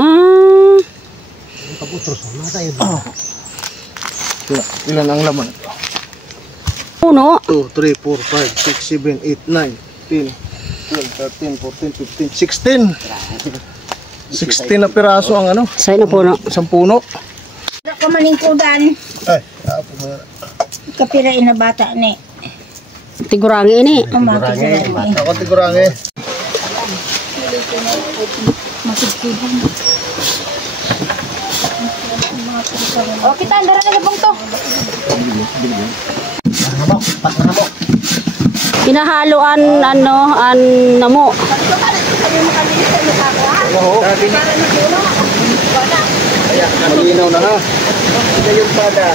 Ah. Kaputros, matay ba? Ilan ang laman? Puno? 2, 3, 4, 5, 6, 7, 8, 9, 10, 12, 13, 14, 15, 16. 16 na piraso ang ano? Sa na puno? Isang puno. Ako maningkudan. Ay, apo mo. Kapirain na bata ni. Tigurangi ini. Ako tigurangi. O kita andara na labong to. Pinahaloan ano an namo. Malinaw na ha. Ito yung pada.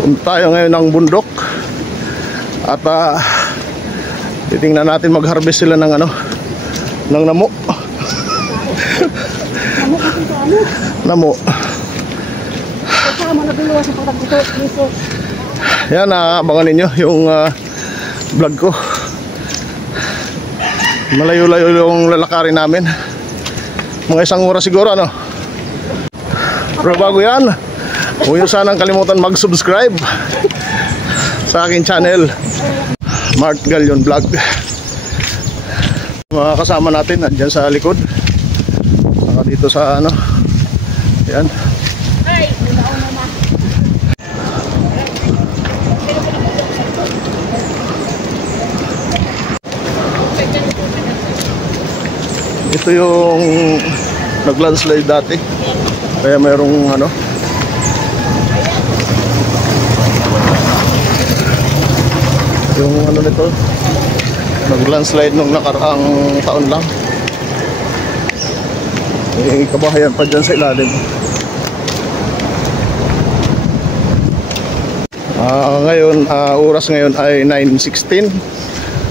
Punta tayo ngayon ng bundok at titingnan natin mag-harvest sila ng ano, ng namo. Namo. Yan, abangan ninyo yung vlog ko. Malayo-layo yung lalakarin namin. Mga 1 oras siguro, ano. Pero bago yan, huwag nyo sanang kalimutan mag-subscribe sa aking channel, Mart Galion Vlog. Mga kasama natin andyan sa likod, saka dito sa ano, yan. Ito yung nag-landslide dati, kaya mayroong ano, yung ano nito, nag-landslide nung nakaraang taon lang. May kabahayan pa dyan sa ilalim. Ngayon, oras ngayon ay 9:16.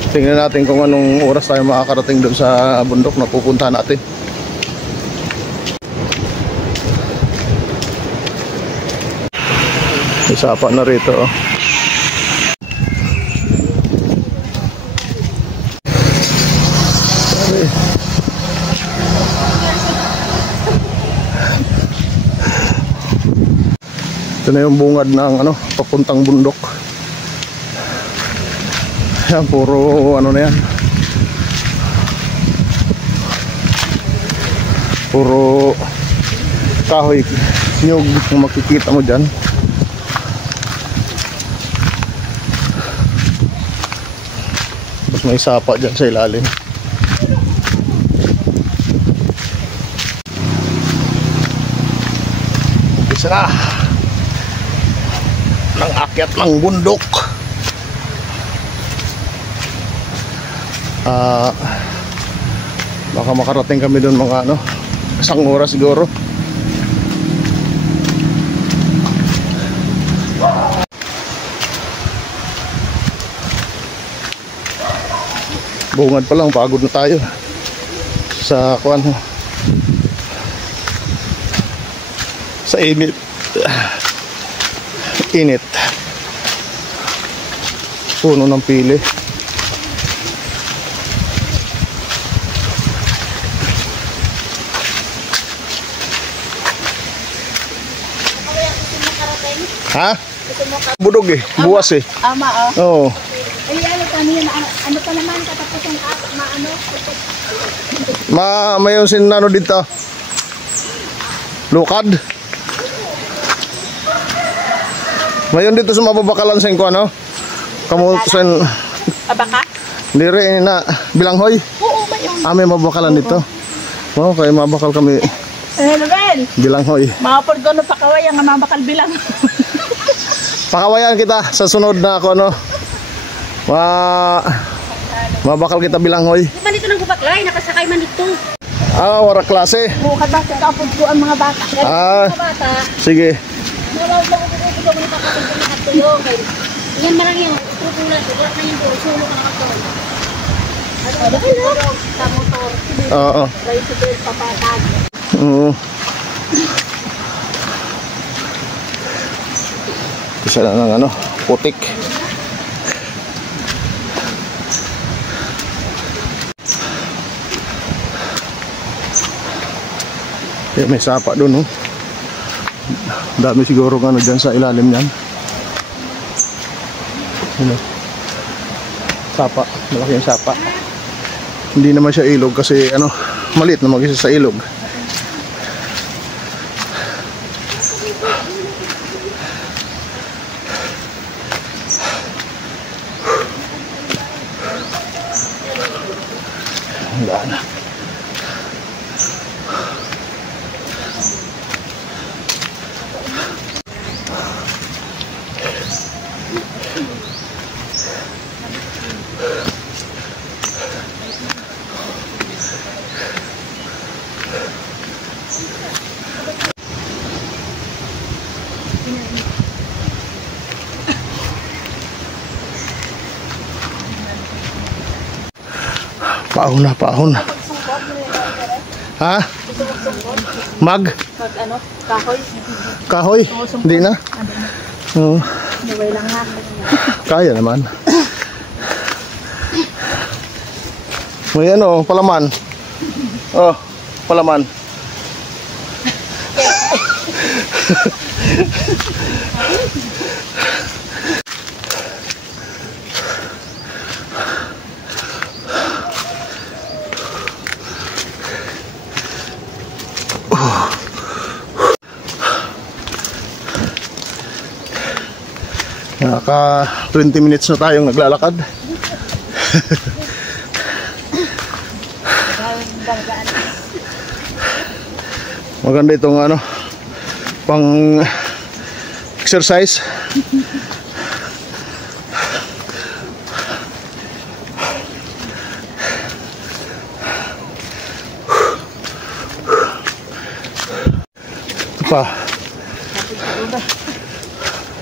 Tingnan natin kung anong oras tayo makakarating doon sa bundok na pupuntahan natin. Isa pa na rito, oh. Ito na yung bungad ng ano, papuntang bundok. Yan, puro ano na yan, puro kahoy, nyug yung makikita mo dyan. Tapos may sapa dyan sa ilalim. Umpisa na ng akyat ng bundok. Baka makarating kami doon mga ano, 1 oras siguro. Bungad pa lang, pagod na tayo sa kuwan, sa init. Init. Puno ng pili. Ha? Budog eh, buwas eh. Ama Oo. Ay ano kanina ano pa naman katapusan maano? Mayon sin ano dito. Lukad. Mayon dito sa mababakalan sa ko ano? Kamu sen Abaka? dire na bilanghoy. Oo, mayon. May mabakalan dito. Oh, kay mabakal kami. Hello Ben. Bilanghoy. Mapod ko no pakaway ang mabakal bilang. Pakawayan kita sa sunod na ako ano. Mabakal kita bilanghoy. Di ba dito nang gubaklay nakasakay man dito? Wara klase. Bukat ba sa kapod ko ang mga bata. Mga bata. Sige. Wala ko ko mo nakakapag na tuyo kay. Yan marang yung tutulan ko na yung sulo na ako. Ano ba sa motor? Oo. Tricycle papatag. Oo. Isa na ng ano, putik. May sapa doon, oh. Dami siguro ano dyan sa ilalim yan. Ano? Sapa, malaki yung sapa. Hindi naman siya ilog kasi ano, maliit na mag-isa sa ilog. Wala na. Paahon na, paahon. Ha? Mag? Mag ano? Kahoy? Kahoy? Hindi na? Oo. Naway lang ha. Kaya naman. May ano, palaman. Oh, palaman. Naka 20 minutes na tayong naglalakad. Maganda itong ano, pang exercise. Ito pa.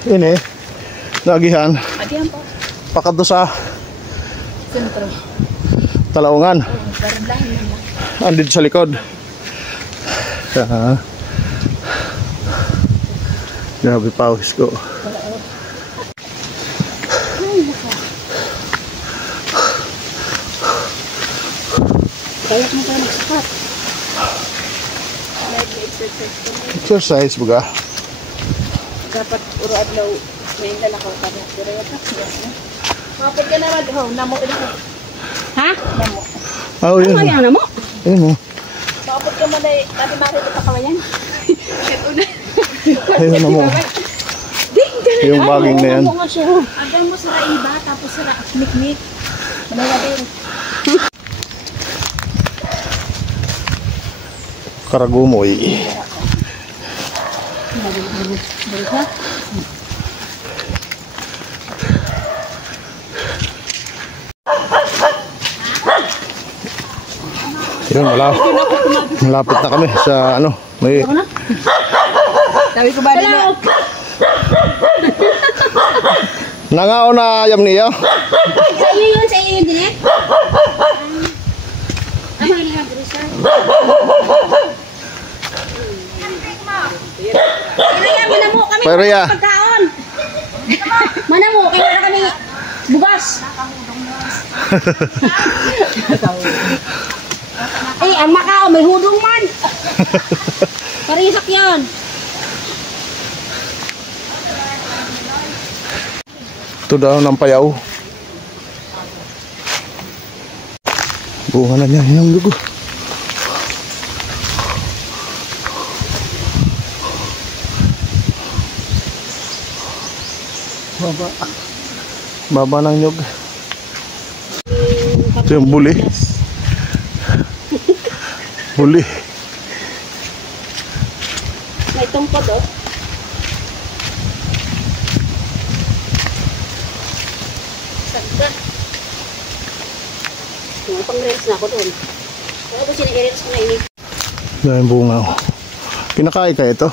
Ini nagihan. Adiyan po. Pakadto sa Sentro. Talaungan. Barandahan lang lang. Andito sa likod. Grabe pawis ko. Kaya mo tayo magsakat. Exercise ko. Exercise buga. Dapat uruad daw may lalakaw ka na. Pero yung taxi yan. Mapod ka naman. Namo ito. Ha? Namo. Oh, yun. Ano yan na mo? Ayun mo. Mapod ka mo na Ate Mari ito pa yan. Ito na. Ayun na mo. Yung baging na yan. Agam mo sira iba tapos sira mikmik. Manala din. Karagumoy. Yun, malapit na kami sa ano, may Tawi ko ba na? nangao na yam niya. Sa iyo yun, sa iyo yun din eh. Ay, hindi nga dresa. Kaya manamo kami Parea. pagkaon. Manamo, kaya na kami bugas. Eh, ang Macau, may hudong man. Parisak yan. Ito daw ng payaw. Bunga na niya yung dugo. Baba. Baba ng nyog. Ito yung buli. Buli. May tungkod oh. Sagda. Yung pang-reels na ako doon. Kaya ito sinag-reels ko na ini. Dahil bunga. Kinakain ka ito?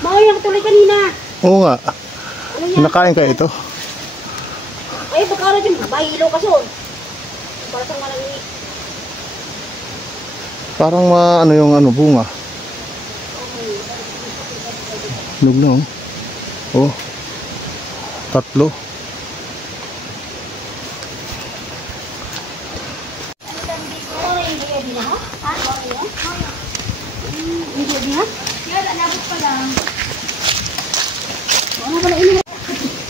Bakit yung tuloy kanina? Oo nga. Ano yan? Kinakain ka ito? Ay, baka rin yung bahilo ka son. Para sa malangi. Parang ano yung bunga. Hinog na oh. Oh. 3.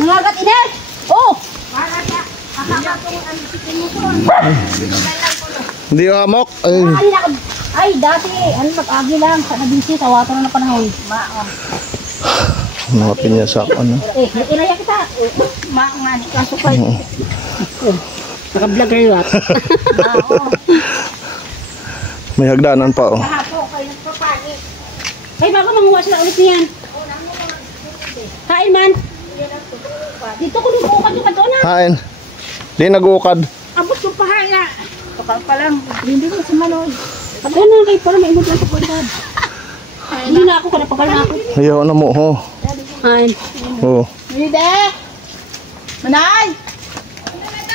Nangagat ina. Oh. Hindi amok. Ay, dati, nag-agi lang. Sa nabisi, sa water na panahon. Mga pinyasak, Ilaya kita. Nga, kasukay. Naka-vlog kayo at. May hagdanan pa, oh. Ay, baka manguha sila ulit niyan. Kain man. Dito ko nung yung kanto na. Hain. Di nag-uukad. Abot ko pa haya. Kapal pa lang. Hindi ko sa manoy. Patay na kayo para may imod lang sa kwentad. Hindi na ako, kanapagal na ako. Ayaw na mo, ho. Kain. Oh. Hindi. Manay!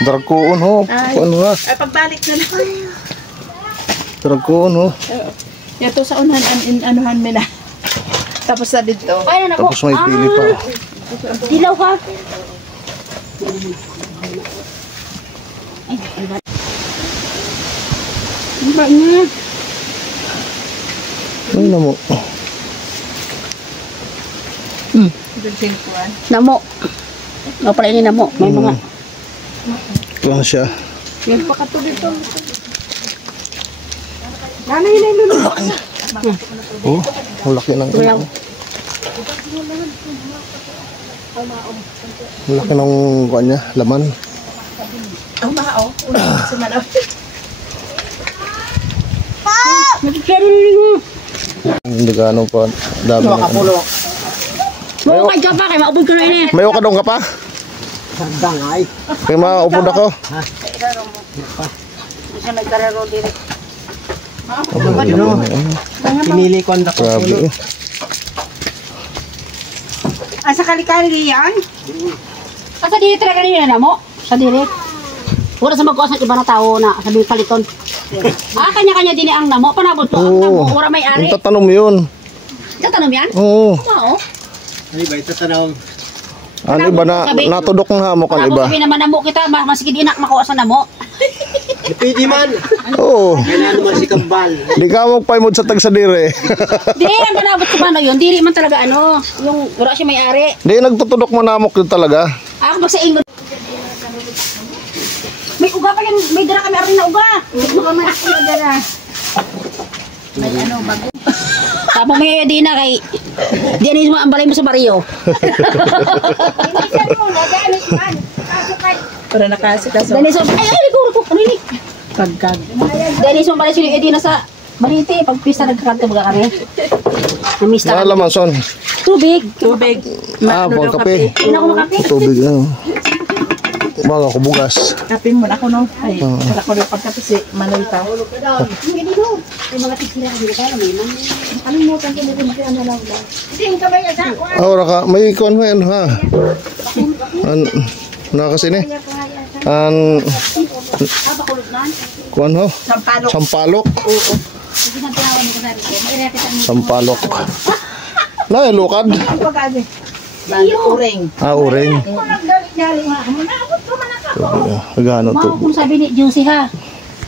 Dragkoon, ho. Ano nga? Ay, pagbalik na lang. Dragkoon, ho. Ito sa unahan, anuhan mo na. Tapos sa dito. Ay, na ako. Tapos may pili pa. Dilaw ka. Ay, ba niya? Ay na mo. Namo. O, pala ini namo. May mga. Yan siya. Yan pa ka to dito. Nanay na yun. Oh, ang laki ng Dilaw. Ang laki ng kanya, laman. Ang mao. Sa manaw. Nagkikero rin mo. Hindi ka ano pa. Dami ng ano. Mukay ka pa, kaya maubod ko na ini. May ukadong ka pa? Sandangay. Kaya maupod ako. Isa nagkararo diri. Pinili ko ang dako. Grabe. Asa kalikali yan? Sa diri talaga nila namo. Sa diri. Wala sa magkuas ng iba na tao na sabi paliton. Kanya-kanya din ang namo. Panabot po ang namo. Wala may ari. Ang tatanong yun. Tatanong yan? Oo. Oo. Ano ba ito tanong? Ano iba na natudok ng hamok ang Panabot iba. sabi naman namo kita. Masigid inak makuha sa namo. Pwede man. Oo. Kailangan naman si Kambal. Di ka magpaimod sa tagsadire. Di, ang panabot ko ano yun. Diri man talaga ano. Yung wala siya may ari. Di nagtutudok mo namok yun talaga. Ako ba sa ingon? May uga pa yan. May dara kami aring na uga. May kami aring na dara. May ano, bago. Tapos may di na kay Dianis mo ang balay mo sa Mario. Para nakasikaso. Dianis mo ay liguro ko ano ni? Pagkag. Dianis mo balay sila Edina sa Balite pag pista nagkakanta mga kami. Namiss ta. Malaman son. Tubig. Tubig. Pang kape. Hindi ako makape. Tubig Baga ko bugas. Kape mo na ako no. Ay, para ko rin pagkape si Manoy ta. Hindi no. Ay mga tigsila ka dito kaya may man. Kalimutan ko din kaya na lang. Hindi ka ba yan sa Ora ka, may kon mo yan ha. Nakasini. bakulod nan. Kuan ho. Sampalok. Sampalok. Oo. Hindi na tinawan ko sabi ko. May kita mo. Sampalok. Na lukad. Ang pagkabe. Bali uring. Uring. Nagdali nga. Manabot ko man ako. Gano to. Mao kung sabi ni Juicy ha.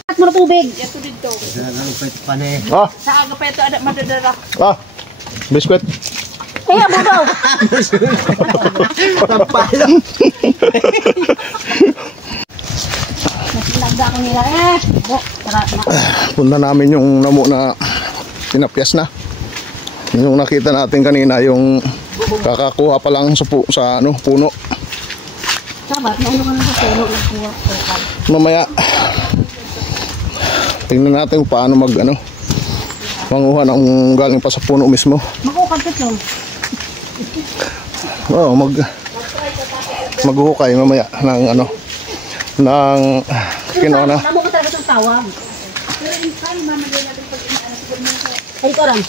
At mo na tubig. Ito dito. Kailangan pwede pa na eh. Sa aga pa ito ada madadara. Biskwit. Kaya mo daw. Sampalok. Nagda ko nila tara na. Punta namin yung namo na pinapyas na. Yung nakita natin kanina, yung kakakuha pa lang sa puno. Sabat, ano ka na sa puno nagkuha. Mamaya, tingnan natin kung paano manguha ng galing pa sa puno mismo. Makukapit lang. Oo, maghuhukay mamaya ng ng kinona. Tamo ko talaga itong tawag. Ay, ito rin.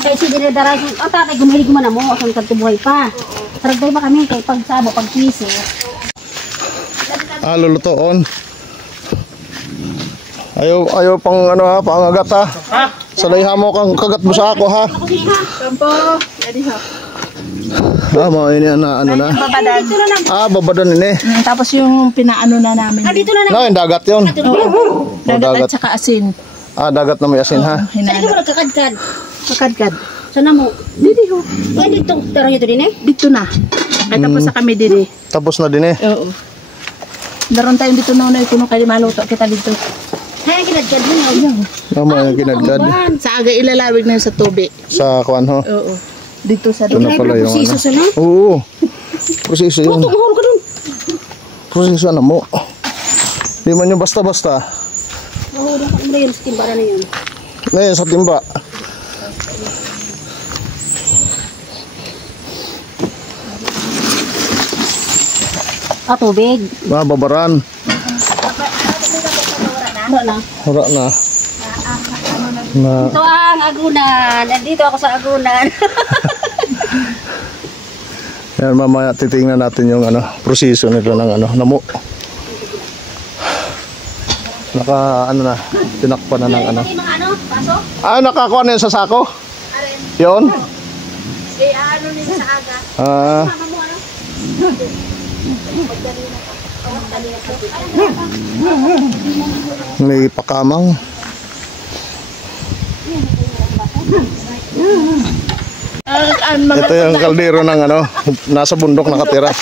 Kaya si dinadara yung, tatay, gumilig mo na mo, asang katubuhay pa. Saragday ba kami, kay pagsabo, pagpisi. Lulutoon. Ayaw pang ano ha, pangagat ha. Salayha mo kang kagat mo sa ako ha. Kampo. Ready ho. Mga ini na ano na. Babadan. Babadan ini. Tapos yung pinaano na namin. Dito na No, yung dagat yun. Dagat at saka asin. Dagat na may asin ha. Saan ka mo nagkakadkad? Kakadkad. Sana mo? Dito ho. Dito. Tara nyo ito din eh? Dito na. Ay tapos sa kami din eh. Tapos na din eh. Oo. Daron tayo dito na una kuno kay maluto kita dito. Kaya kinadkad mo yun. Tama yung kinadkad. Sa aga ilalawig na yun sa tubig. Sa kuwan ho. Oo. Dito sa Ito na pala yung Proseso ano. sana? Oo. Proseso yun. Mahuro ka dun. Proseso ano mo. Di man yung basta-basta. Mahuro ka na yun sa timbara na yun. Ngayon sa timba. Tubig. Babaran. Wala na. Hura na. Ito ang Agunan. Nandito ako sa Agunan. Yan, mamaya titingnan natin yung ano, proseso nito ng ano, namo. Ano na, tinakpan na ng ano. Mga ano? Paso? Nakakuha na yun sa sako? Yun? ano nila sa aga. Mama mo ano? May pakamang. Ito yung kaldero ng ano, nasa bundok nakatira.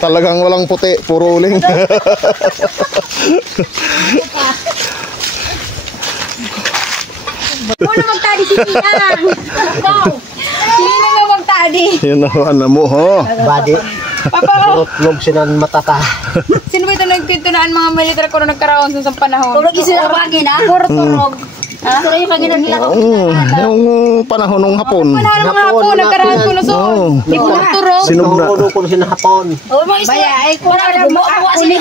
Talagang walang puti, puro uling. Muna magtadi si Tina. Ikaw. Sino nga magtadi? Yun ano mo ho. Badi. Turot sinan matata. Sino ba ito nagpintunaan mga militar ko na nagkaraon sa panahon? Tulog sila bagay na. Turog. Ito yung kaginan nila. Yung panahon ng hapon. Panahon ng hapon, nagkaraon ko na so. Turog. Sinubna. Tulo ko sila hapon. Oh, mo isa. Ay, kung alam mo, ako kasi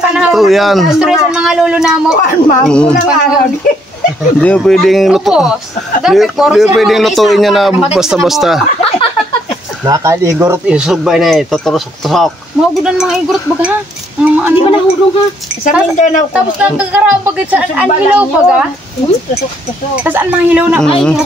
Panahon. Ito yan. Stress ang mga lolo na mo. Panahon. Hindi mo pwedeng luto. Hindi mo pwedeng lutuin niya na basta-basta. Nakaligorot isugbay na tuturok-turok. Magudan mga igurot baga ha. Hindi ba nahulong ha? Sa Mindanao. Tapos nagkaraon bagay sa an hilaw baga. Tapos an mga hilaw na ay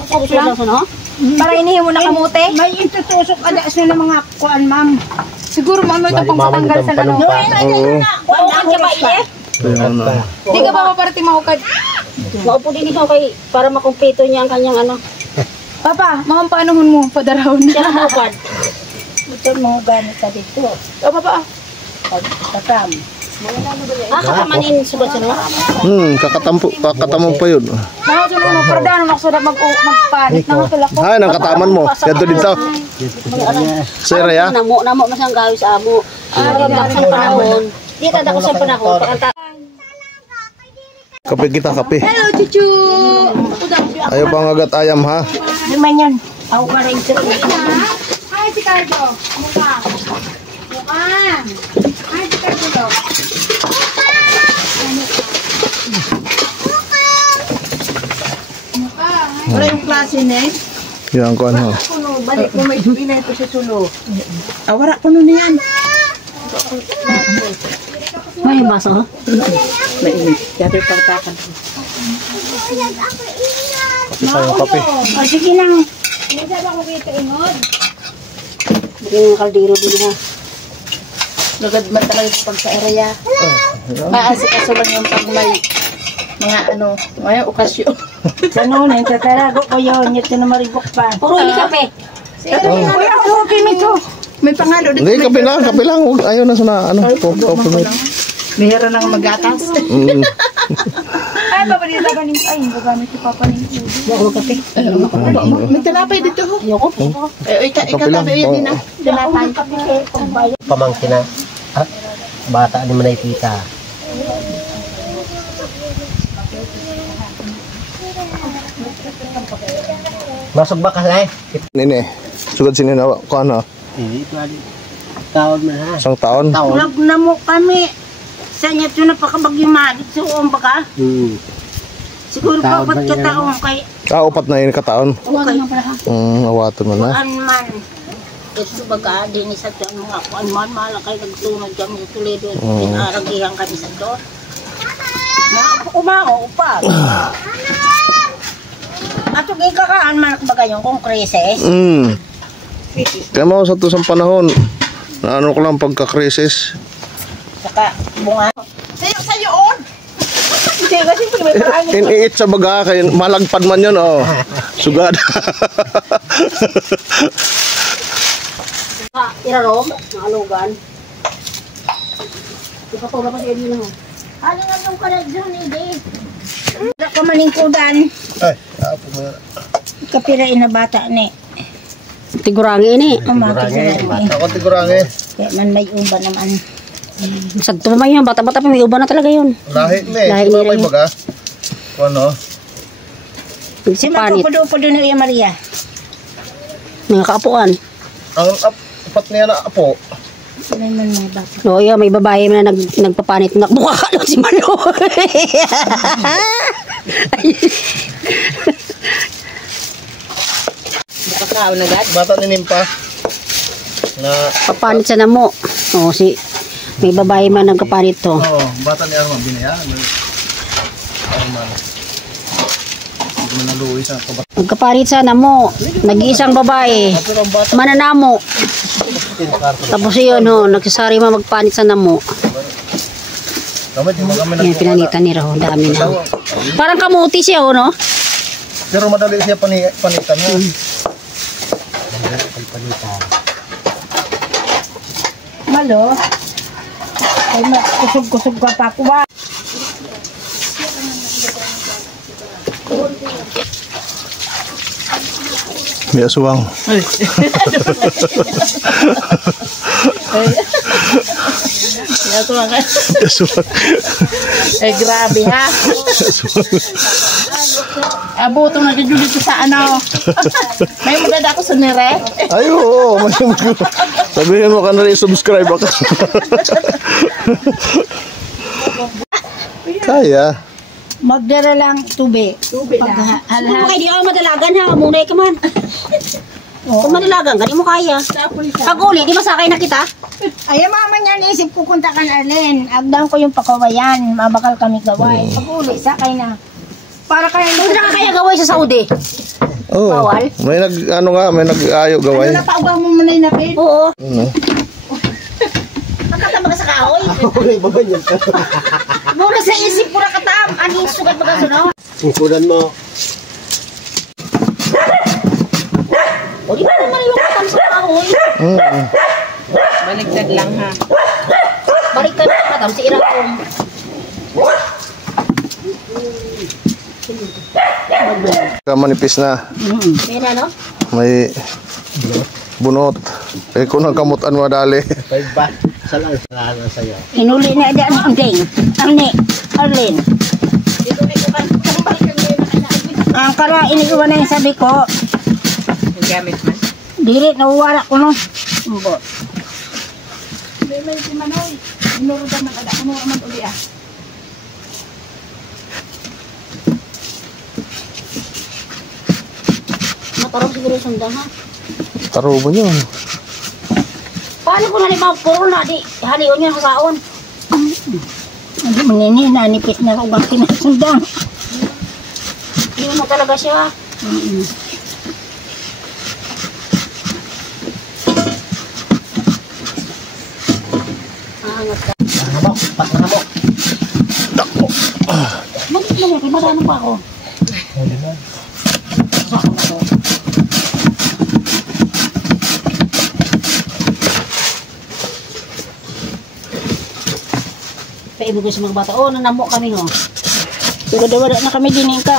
para inihimo na kamote. May itutusok adas na ng mga kuan, ma'am. Siguro ma'am ito pang patanggal sa ano. Oo. Kuan ka ba iye? Ayun na. Di ka ba maparating mahukad? Maupo din ikaw kay para makumpleto niya ang kanyang ano. Papa, mga paanahon mo padarahon na. Siya na maupad. Ito mo gamit sa dito. O papa. Tatam. Kakamanin sugat siya no? Kakatamog pa yun. Nakasunod mo para daan ako sa magpanit na matulak ko. Ay, nang kataman mo. Yato dito. Sir, ya? Namo masang gawis sa amo. Sa panahon. Di tada ko sa panahon. Kape kita, kape. Hello, chuchu. Ayaw pang agat ayam ha. Naman yan. Ako ka rin ito. Hi, si Cardo. Mukha. Hi, si Cardo. Wala yung klase na eh. Yan ko ano. Balik mo may na ito sa sulo. Awara ko nun yan. May baso ha? Mainit. Dati pagtakan. Kape tayo, kape. O sige lang. Yung kaldero din ha. Lugad man talaga pag sa area. Maasikaso lang yung pag may mga ano, may okasyon. Ano na, yung tatarago ko yun. Ito na maribok pa. Puro ini kape. Okay nito. May pangalo dito. Hindi, kape lang. Huwag, ayaw na sana, ano, kape. Mayroon ng magatas. Ay, papa nila ganin. Ay, gagamit si papa nila. Ako kape. May talapay dito ho. Kape lang. Yun din ah. Tinapay. Pamangkin na. Bata ni manay tita. Masok ba ka na eh? Nini, sugad sinin na ko ano, Hindi, pwede. Tawad mo na. isang taon. Ulag na mo kami. Sa inyo ito na pakabagyo malit sa uong baka. Siguro pa ba't kataong kay Upat na yun kataon. okay. Awato mo na. Kuan man. Ito baga din isa to mga kuan man malakay nagtunod kami sa Toledo. Pinaragihan kami sa to. Umao, upa. Ato kay kakaan man bagay yung kung krisis. Kaya mo sa to sa panahon, na ano ko lang pagka-crisis. Saka bunga. Sayo on. Hindi kasi may parang Iniit sa baga, kaya malagpad man yun, oh. Sugad. Irarong, maalugan. Ipatula pa siya din, Ano nga yung kalag dyan, hindi? Wala ka maningkudan. Ay, apo mo yan. Kapirain na bata ni. Tigurangi ini. Umakit Ako tigurangi. Kaya man may uba naman. Sagto naman yun, bata-bata pa may uba na talaga yun. Lahi ni. Lahi nila May yun. baga. Ano? Si Si Panit, magpupudo-pudo ni Iya Maria. mga kaapuan. Ang apat niya na apo. Sila man may bata. No, yeah, may babae na nagpapanit. Mukha ka lang si Malo. bukakaw na gad. Bata ni Nimpa. Na, Papanit sa namo. Oh, may babae man nagpapanit to. bata ni Arman. Binaya. Arman. Hindi mo naluwi sa kabat. Nagkapanit sa namo. Nag-iisang babae. Pero ang bata. Mananamo. Tapos yun, ho, nagsasari mo magpanit sa namo. Kamit mo kami Yan, pinanitan ni Raho. Dami na. Parang kamuti siya, ho, no? Pero madali siya panitan ha. Malo. Ay kusog-kusog ka pa kuha. May aswang. Ito lang ka. Aswang. Ay, grabe ha. Abutong nagjulit sa ano. May maganda ako sa nire. Ay, oo. Sabihin mo ka na rin, subscribe ako. Kaya. Magdara lang tubig. Pag Ano mo kayo, di ako madalagan ha. Munay ka man. Kung madalagan ka, di mo kaya. Pag uli, di masakay na kita. Ay, mama niya naisip ko kunta kan Arlen. Agdan ko yung pakawayan. Mabakal kami gaway. Pag uli, sakay na. Para kayo Hindi na kaya gaway sa Saudi. Oo. Bawal? May may nag-ayo gaway. Napaugaw mo muna yung napit. Oo. Ano? Nakatama ka sa kahoy. Kulay ba ganyan? Muna sa isip, pura katam. Ani sugat ba ka no? Tungkulan mo. O di ba naman yung katam sa kahoy? Baligtad lang ha. Balik ka na katam sa irakong. Manipis na. Pera no? May bunot. Eh kung nagkamutan madali. Pag ba? Salang sa'yo. Inuli na dyan ang ding. Arlen. Ang kara, iniiwan na yung sabi ko. Yung gamit man. Dili, nawawala ko no. Mbot. Matarong siguro sundan ha. Taro ba yun? Paano ko na limang puro na di halion yun sa saon? Hindi manini, nanipis na ugang kinasundang. Hindi mo talaga siya. Angat ka. Nanghamok. Nanghamok. Dako. Mag-ilagay, marano pa ako. Paibig ko sa mga bata. Oh, nanamo kami ho. Wala na kami din ka.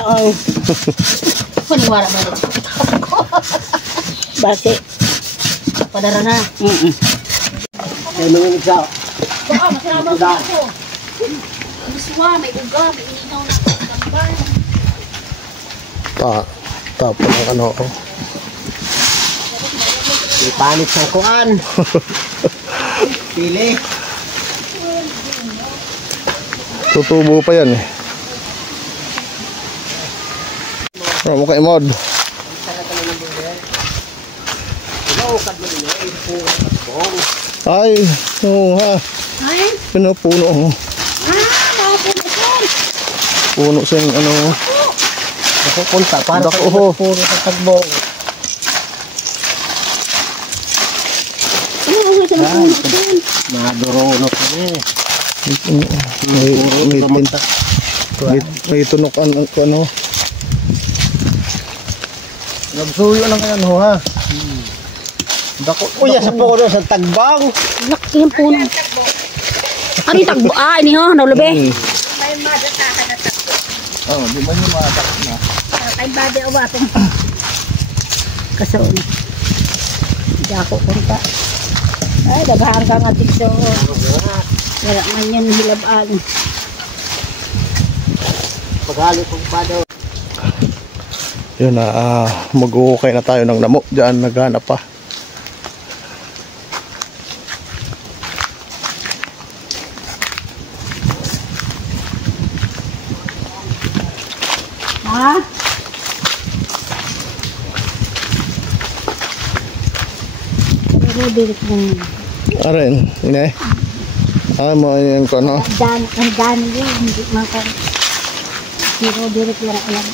Paniwara ba rin? Base. Padara na. Kaya nung isa. Baka, masarama ko ako. Biswa, may uga, may ininaw na gambar. Tapos ng ano. Ipanit sa kuan. Pili. Tutubo pa yan eh. Ano mo kay Mod? Ay, oo ha. Ay, Pinupuno mo. nakapuno siya. Puno sing ano. Napupunta para Dako, sa ho. puro sa tagbong. Madurunok na eh. May tunukan ang ano. Nagsuyo lang kayan ho ha. Dako. Kuya sa puro sa tagbang. Laki yung puno. Ano yung tagbo? Ah, ini ho, naulabi. Oh, di man yung madak na. Kay bade o ba itong kasoon. Hindi ako punta. Ay, dabahan ka nga tikso. Wala man yan hilabaan. Paghalit kong pa daw. Yun na, mag-uukay na tayo ng namo. Diyan naghanap pa. Ha? Pero dirit mo. Aren, ine. Mo yan ko no. Ang dami yun. Hindi maka. Pero dirit lang yan.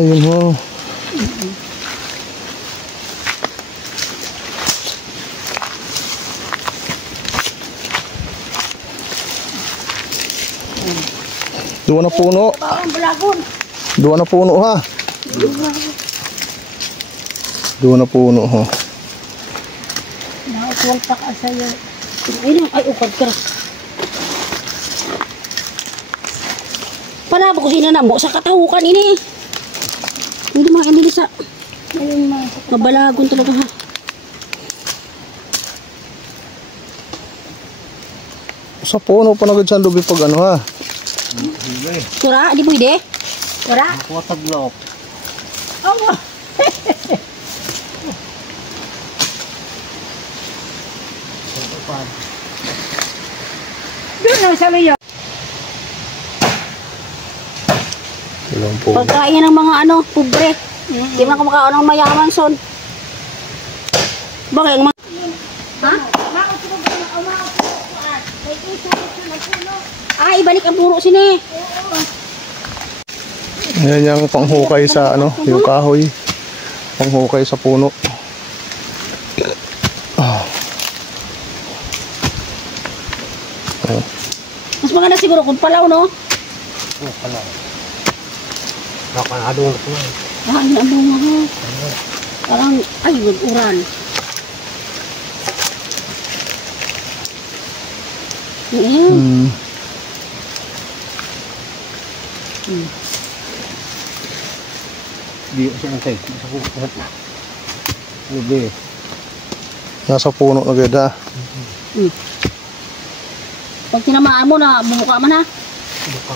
Yun ho. Dua na puno. Ang bulagon. Dua na puno ha. Dua na puno ho. Nakatuwal pa ka sa'yo. Ay, ukad ka. Palabo ko sinanamo sa katahukan ini. Hindi mga emili sa Ayun na. mabalagon talaga ha. Sa puno pa nagad sa lubi pag ano ha. Sura, di pwede. Wala. Ako taglok. Oo. Doon lang sa liyo. Ilang puno. Pagkain ng mga ano, pobre. Hindi man kumakaon ng mayaman son. Bakit ang mga... Ha? Ay, ibalik ang puro sini. Yan yung panghukay sa ano, yung kahoy. Panghukay sa puno. Mas maganda siguro kung palaw, no? Nakakadulok na. Ah, ang bunga mo. Parang, ay, nag-uran. Ayan. Di siya antay. Sa pupunta na. Lubi. Nasa puno na gada. Pag tinamaan mo na, bumuka man ha. Buka.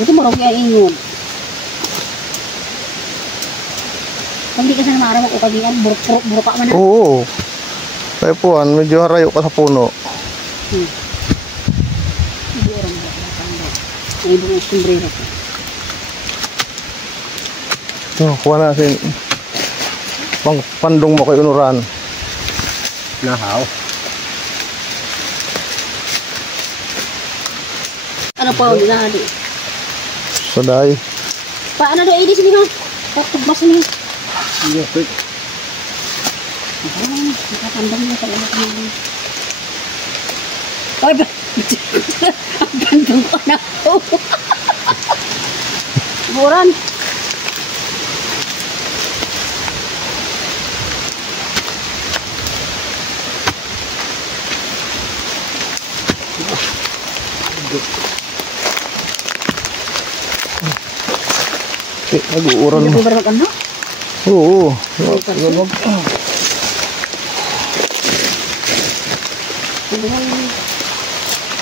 Ito mo rin ang inyo. Pag di ka sana maaraw ako kagian, buruka man ha. Oo. Kaya puan, medyo harayo ka sa puno. Hindi orang ba? May ibang sombrero ko. Kuha natin. Pandong mo kay unuran. Nahaw. Ano pa ulit na di? Saday. Paano do ini sini ha? Tugmas ni. Iya, quick. Nakatandang niya talaga kami. Ay ba? Ang bandong ko na ako. Buran. Nag-uuran. Hindi ba ano? Oo.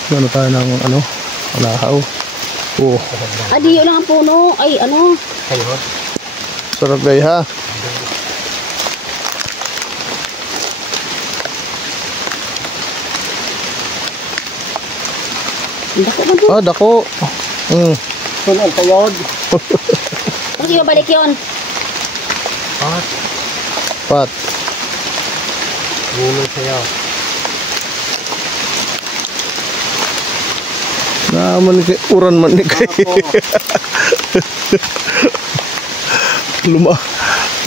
Ano tayo ng ano? Alahaw. Oo. Adiyo lang ang puno. Ay ano? Ayun. Saragay ha. Dako man doon. Ah, dako. Sunod tayod. Kasi babalik yun. Ah. Pat. Ulo sa'yo. Naman ni kay uran man ni kay.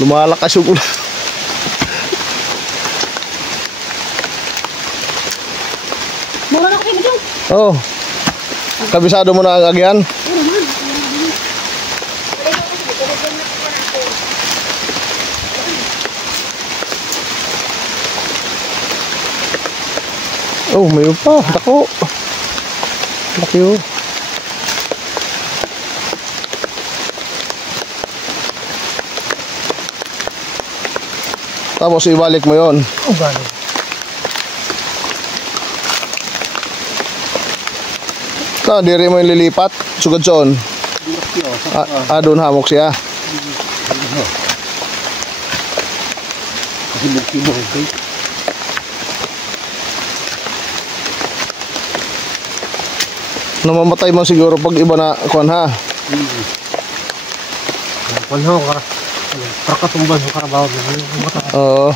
Lumalakas yung ulan. Mura na kayo dyan. Oh. Kabisado mo na ang agyan? Oh, may pa. Dako. Laki oh. Tapos ibalik mo yon. Oh, gano'n. Diri mo yung lilipat. Sugad soon. Doon hamok siya. Sibog-sibog. Okay? Namamatay mo siguro pag iba na kuan ha. Kunho ka. Prakatumban sa karabaw. Oo.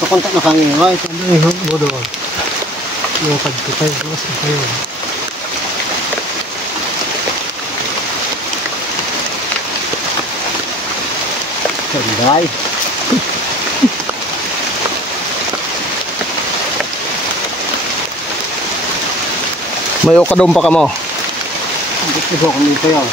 Pakontak na kangin. Ay, ano yung modo. Yung pagkitay. Mas ito yun. Sanday. May ukadong pa ka mo. Gusto ko kung dito yan.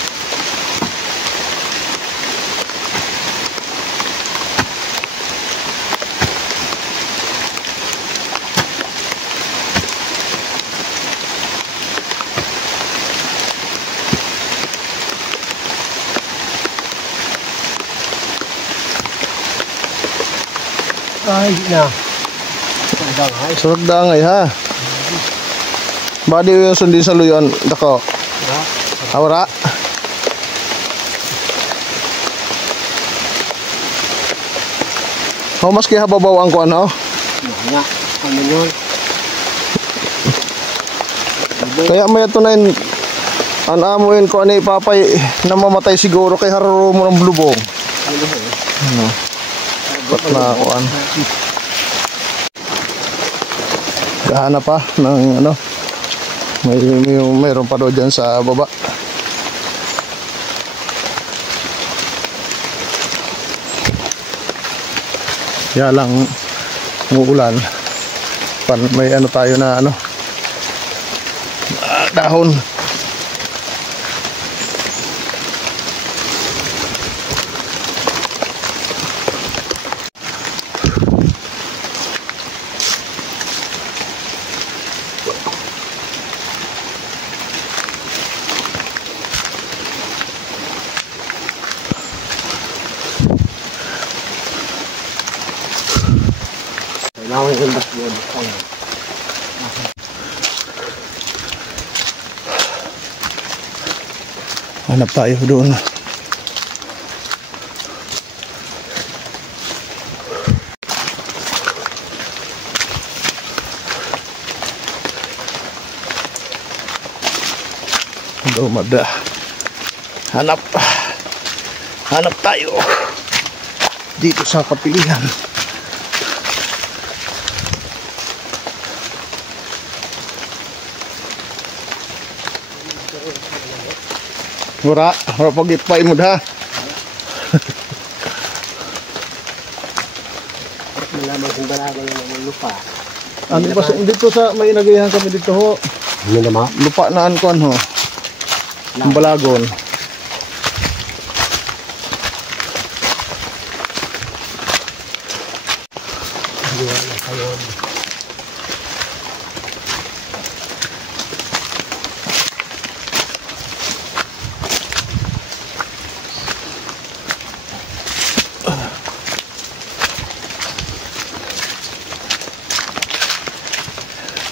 Ay, na. Sandangay. Surag dangay ha. Badi yung sundin sa luyon. Dako. Awara. Oh, mas kaya hababaw ang kuan ho. Nga. Ano yun? Kaya may ito na yun. Anamuin ko ani papay namamatay siguro kay hararo mo ng blubong. Ano? Ba't na kuan? Gahanap pa ng ano. Mayroon pa daw dyan sa baba. Kaya lang umuulan. May ano tayo na ano dahon. Kailangan yung basbon. Hanap tayo doon. Dumada. Hanap tayo dito sa kapilihan. Mura pag ipay mo da. Malaman kung balaga ng lupa. Ano ba dito sa may nagayahan kami dito ho. Ano naman? Lupa na ankuan ho. Ang balagon.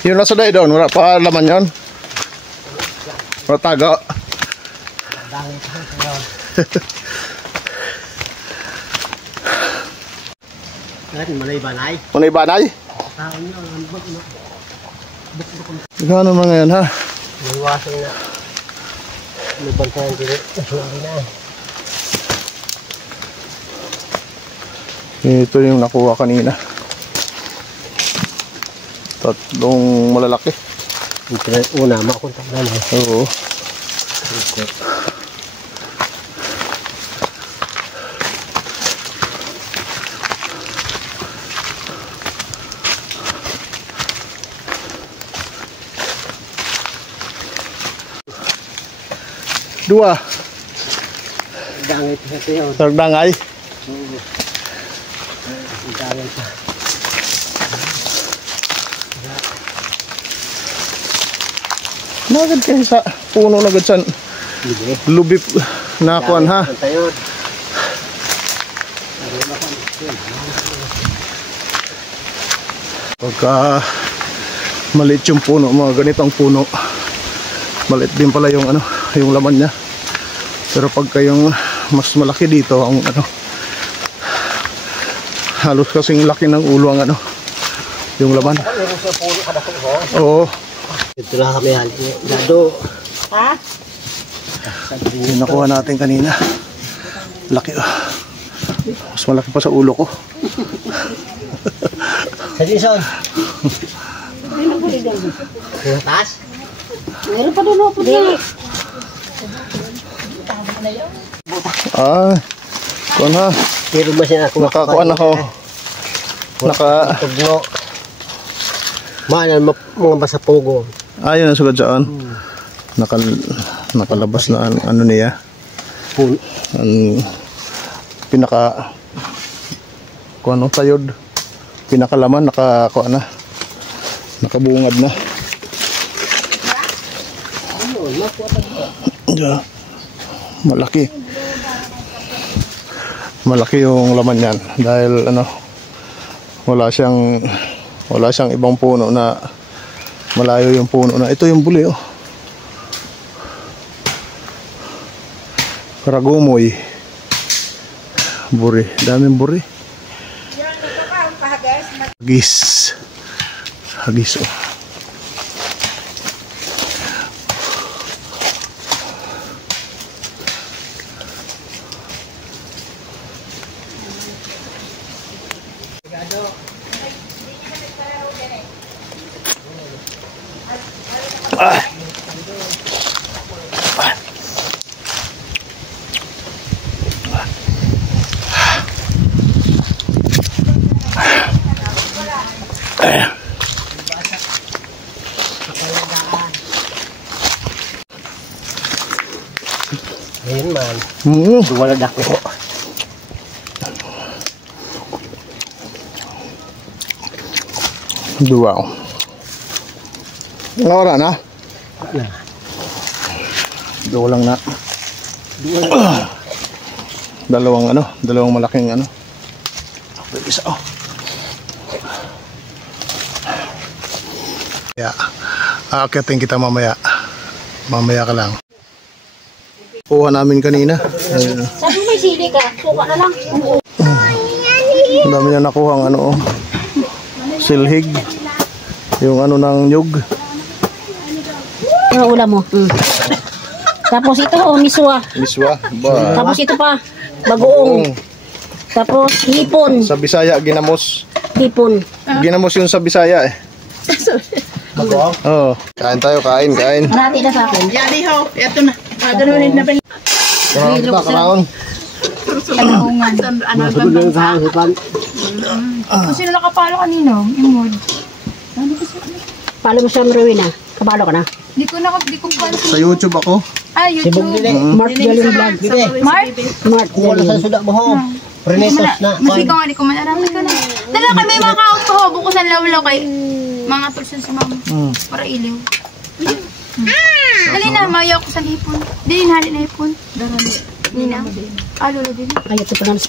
Yung nasa day doon, wala pa laman yun. Wala tago. Manay banay. Manay banay? Gano'n mga yan ha? Iwasan na. Lubantayan dito. Ito yung nakuha kanina. Tatlong malalaki. Una, makunta na na. Oo. Dua. Dangay pa sa tiyo. Tagdangay. Dangay pa. Nagad kayo sa puno na gadsan. Lubip na kuan ha. Pagka maliit yung puno, mga ganitong puno, maliit din pala yung ano, yung laman niya. Pero pagka yung mas malaki dito, ang ano, halos kasing laki ng ulo ang ano, yung laman. Oo. Ito lang kami yan. Dado. Ha? Yung nakuha natin kanina. Laki oh. Mas malaki pa sa ulo ko. Sa Jason. Taas? Meron pa doon po din. Ah, kuan ha. Pero ba siya ako? Nakakuan ako. Tugno. Maanan mga basa pugo. Ayun ang sugad saan. Nakalabas na ano niya. Ang pinaka kuan no tayod. Pinakalaman kuan na. Nakabungad na. Yeah. Malaki. Malaki yung laman niyan dahil ano wala siyang ibang puno na malayo yung puno na ito yung buli oh. Karagumoy. Buri, daming buri. Hagis. Hagis oh. Ayun man. Wala dako. Dua. Wala na. Na. Dua lang na. Dalawang malaking ano. Isa oh. Yeah. Aakitin kita mamaya. Mamaya ka lang. Kuha namin kanina. Sabi may sili ka, suka na lang. Ang dami na nakuha ang ano oh. Silhig. Yung ano ng nyug. Yung ulam mo. Tapos ito oh, miswa. Miswa. Ba. Tapos ito pa, bagoong. Tapos hipon. Sa Bisaya ginamos. Hipon. Ginamos yung sa Bisaya eh. Bago. Oo. Kain tayo, kain. Marati na sa akin. Yari ho, ito na. Doon na ba? Karaon. Panaungan. Masugod lang sa hanghipan. Kung sino nakapalo kanino? Yung mood. Palo mo siya, Rowena. Kabalo ka na. Di ko pa. Sa YouTube ako. Ah, Sibog YouTube. nila. Mark Galing Vlog. Mark? Mark Kuha na sa Galing. suda mo ho. Renetos na. Masika nga, di ko manarami ka na. Dala kami mga kaot ko ho, bukusan lawlaw kay mga person sa mama. Para iliw. Dali na, mayaw ko sa hipon. Dili na hali na hipon. Darali. Nina. Ah, lolo din. Ay, ito pa naman.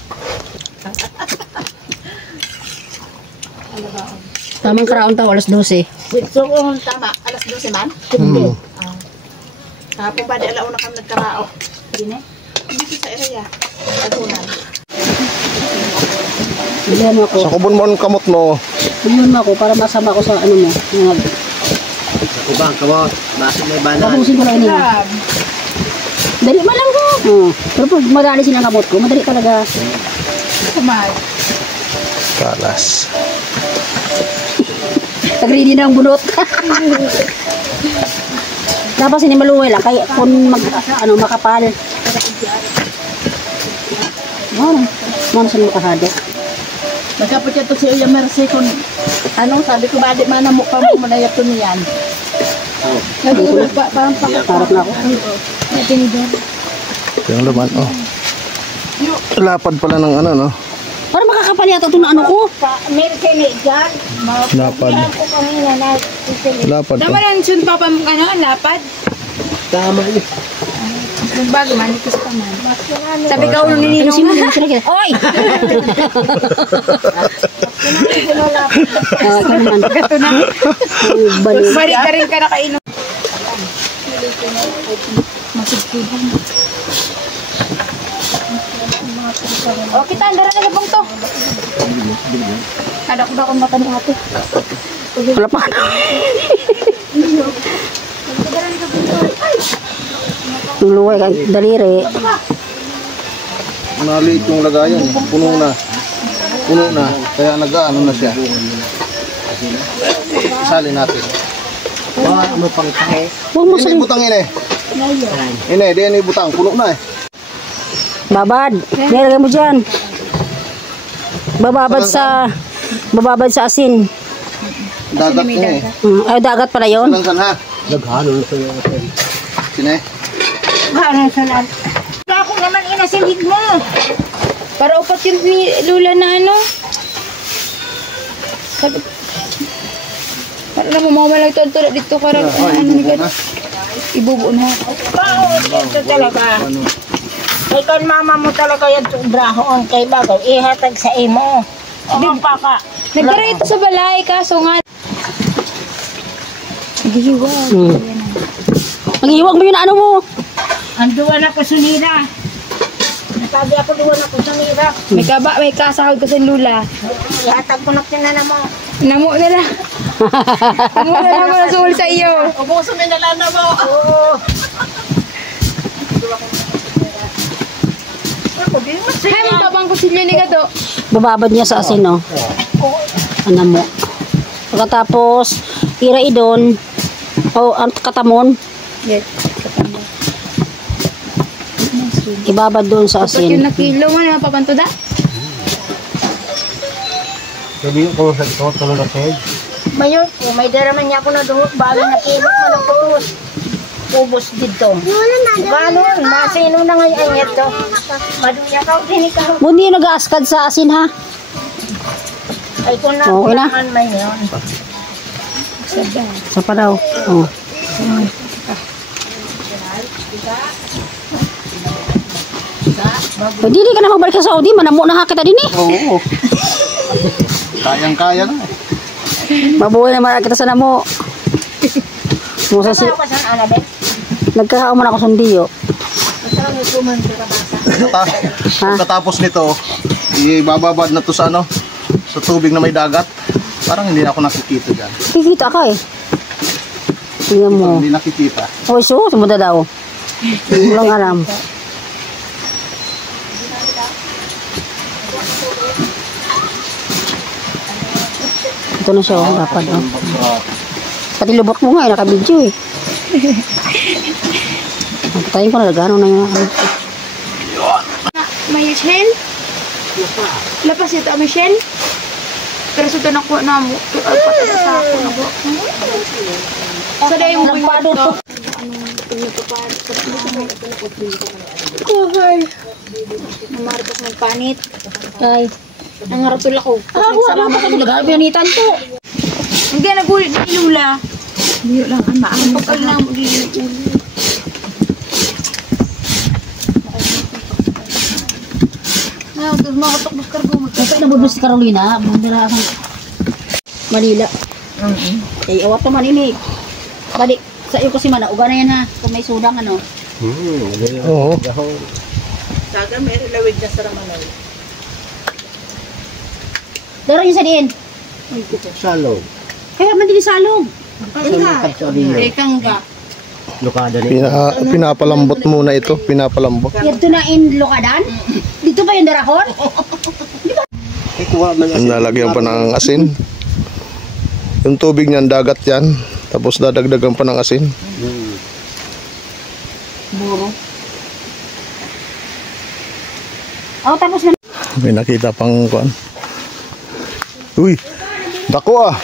Tamang karaon tao, alas 12. So, tama, alas 12 man? Kapag ba di alauna kami nagkarao? Hindi dito sa area. Tagunan. Bilhan mo ako. Sa kubon mo ang kamot mo. Bilhan mo ako para masama ko sa ano mo. Ibang kamot. Bakit may banal? Tapusin ko lang yun. Dali man lang ko. Pero pag madali silang kamot ko, madali talaga. Kumay. Kalas. Tag-ready na ang bunot. Dapat sinimaluway lang. Kaya kung makapal. Ano sa makahado? Magkapit ito si Uya Mercy kung sabi ko ba di man mo pa mo na yato niyan. Sabi ko parang Tarap na ako. Yung laman, oh. Lapad pala ng ano, no? Para makakapal yata ito na ano ko. Mercy na dyan. Lapad. Ako kanina na. Lapad, Tama oh. lang, sun pa pa lapad. Tama yun. Yung bago, manikis pa man. Sabi ka ulo nininong mo. Oy! Gato na. Balik ka rin ka nakainom. Masugtuban. O, kita, andara na labang to. Kada ko na akong mata ni ate. Wala pa. Tuluway ka, daliri. Maliit yung lagayan, eh. Puno na. Puno na. Kaya nag-ano na siya. Isali natin. Ano pang tahe? Huwag mo Ini saling butang ini. Ini, dia ini butang. Puno na eh. babad. Nilagay mo dyan. Bababad sa asin. Dagat niya eh. Ay, dagat pala yun. Sanang ha. Naghalo na sa'yo. Sine. Ano sa lan? Ako naman inasilid mo. Para upat yung ni Lula na ano. Sabi, para na mamawalag ito dito karang ano ni Gat. Ibubo na. Ito talaga. Ay kan mama mo talaga yan sobrahon kay bago ihatag sa imo. Ano pa ka? Nagdara ito sa balay kaso nga. Nagihiwag. Maghihiwag mo yun ano mo. Anduan ako sunira. Nasabi ako duwan ako sunira. May kasahod ko sa Lula. Ihatag ko na kinana mo. Namo na lang. Namo na lang ako nasul sa iyo. Ubuso mo na lang na mo. Oo. Hay, magpapang kusilyo ni Gato. Bababad niya sa asin, no? Ano mo. Pagkatapos, irai doon. O, ang katamon. Yes. Ibabad doon sa Kapag yung asin. nakilo mo na papantuda. Sabi ko sa ito, tulog na sa'yo. Mayon, may daraman niya ako na doon. Bali na kilo mo ng putos. Ubos dito. Ganon, masino na ngayon ay ito. Maduya ka, din ikaw. Hindi nag-aaskad sa asin, ha? Ay kung na, Okay na. kailangan may yun. Sa pa daw. Oh. Pwede di ka na magbalik sa Saudi. Manamo na ha kita din eh. Oo. Kayang-kaya na eh. Mabuhay naman kita sa namo. Musa si... Ano ka saan, Annabel? Nagkakaon man ako sundiyo. Saan mo suman ka basa? Pagkatapos nito, ibababad na to sa ano, sa tubig na may dagat. Parang hindi na ako nakikita dyan. Kikita ka eh. Tingnan mo. Hindi nakikita. Oh, so, sumuda daw. Walang alam. Ito na siya, oh, dapat. Oh. Pati lubot mo nga, naka-video eh. Patayin ko na, gano'n na yun. May shell? Lapas ito may shell? Pero sa ito nakuha na mo. Ay, patata sa ako na po. Sa dayo mo yung ito. Okay. Namaripas ng panit. Ay. Nangaratol ako. Salamat ang nag-arbunitan to. Hindi, nagulit ni Lula. Hindi lang, maano. Pagkal na mo din yung ulo. Tapos makatok mas kargo. Kasi nabubos si Carolina. Bundira akong... Manila. Ay, awat to maninig. Balik, sa iyo kasi manauga na yan ha. Kung may sudang ano. Oo. Saga may lawig na sa Ramanay. Daro yung sa diin. Salog. Kaya man din salog. Ikang ga. Lukada rin. Pinapalambot muna ito. Pinapalambot. Dito na in Locadan? Dito ba yung darahon? Nalagyan pa ng asin. Yung tubig niyan, dagat yan. Tapos dadagdagan pa ng asin. Buro. Oh, tapos na. May nakita pang kuan. Uy, dako ah.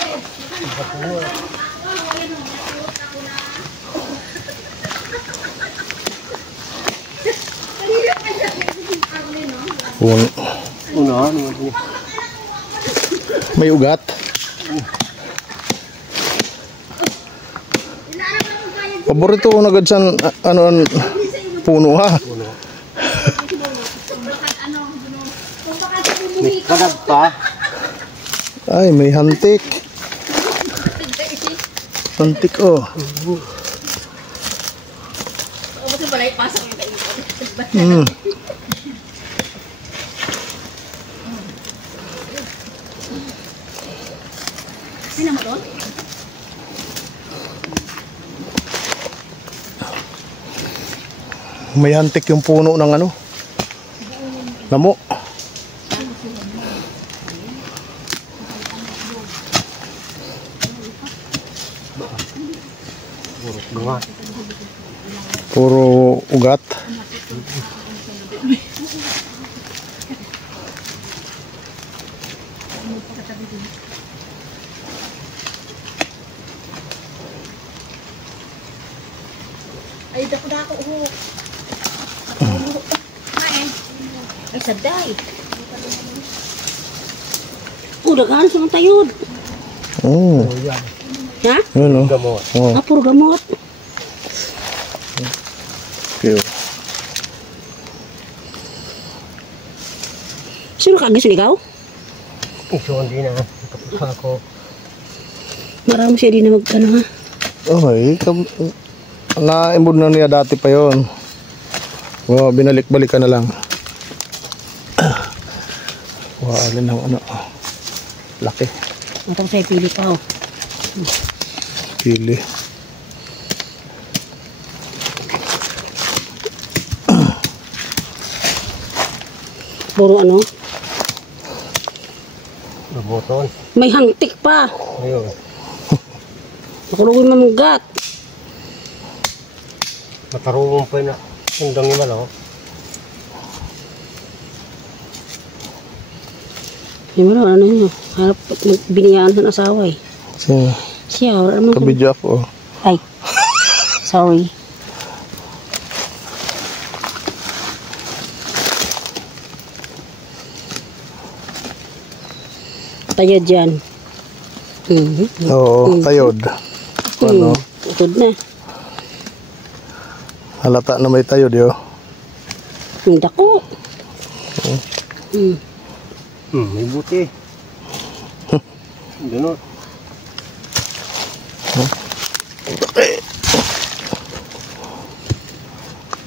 May ugat. Paborito ko na agad sa ano puno ha. May kadag pa. Ay, may hantik. Hantik oh. Hmm. Sino mo doon? May hantik yung puno ng ano. Namo. Puro ugat. Ay, dako-dako. Ay, saday. Daghan sa mga tayod. Oh. Ha? Yun oh. Oh. Puro gamot. Okay. Sino ka gisligaw? Ito hindi na. Tapos ako. Marami siya din na mag-ano ha. Okay. Na-imbod na niya dati pa yon. Wow, binalik-balik ka na lang. Wow, alin ang ano. Laki. Matang sa'yo pili pa oh. Pili. Puro ano? Naboton. May hangtik pa. Ayun. Nakulungin mamunggat. Matarungon pa yun na. Sundang yung malo. Ay, ano yun? Harap biniyaan ng asawa eh. Siya, wala naman. Kabidyo ako. Ay, sorry. Tayod yan. Oo, tayod. Ano? Tayod na. Halata na may tayod yo. Yung dako. May buti. Ganun.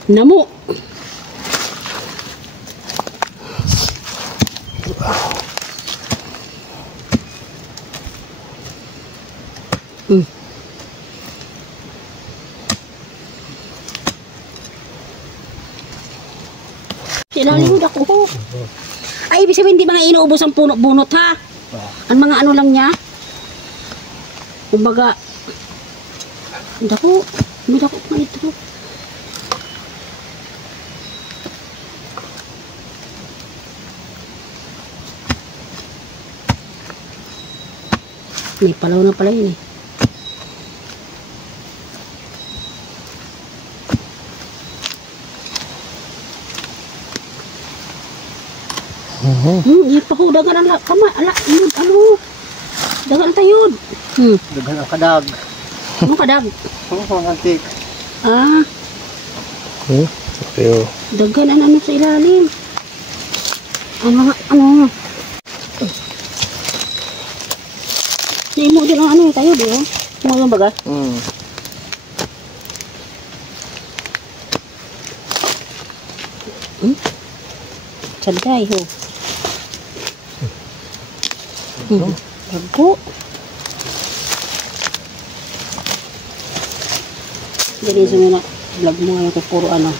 Namo. Sinalimod ako. Ay, ibig sabihin, hindi mga inuubos ang punot-bunot, ha? Ang mga ano lang niya. Kumbaga, may dako pa ito. May palaw na pala yun eh. Hindi pa ko dagan ang kama, yun, ano? Dagan ang tayod. Dagan ang kadag. Ano kadag? Ang antik. Ah, Okay. dagan ang ano sa ilalim. Ang mga, ano? Naimo din ang ano eh, tayo di oh. Mga baga. Sanday ho. Bago. Jadi sa mga vlog mo ngayon ko puro ano.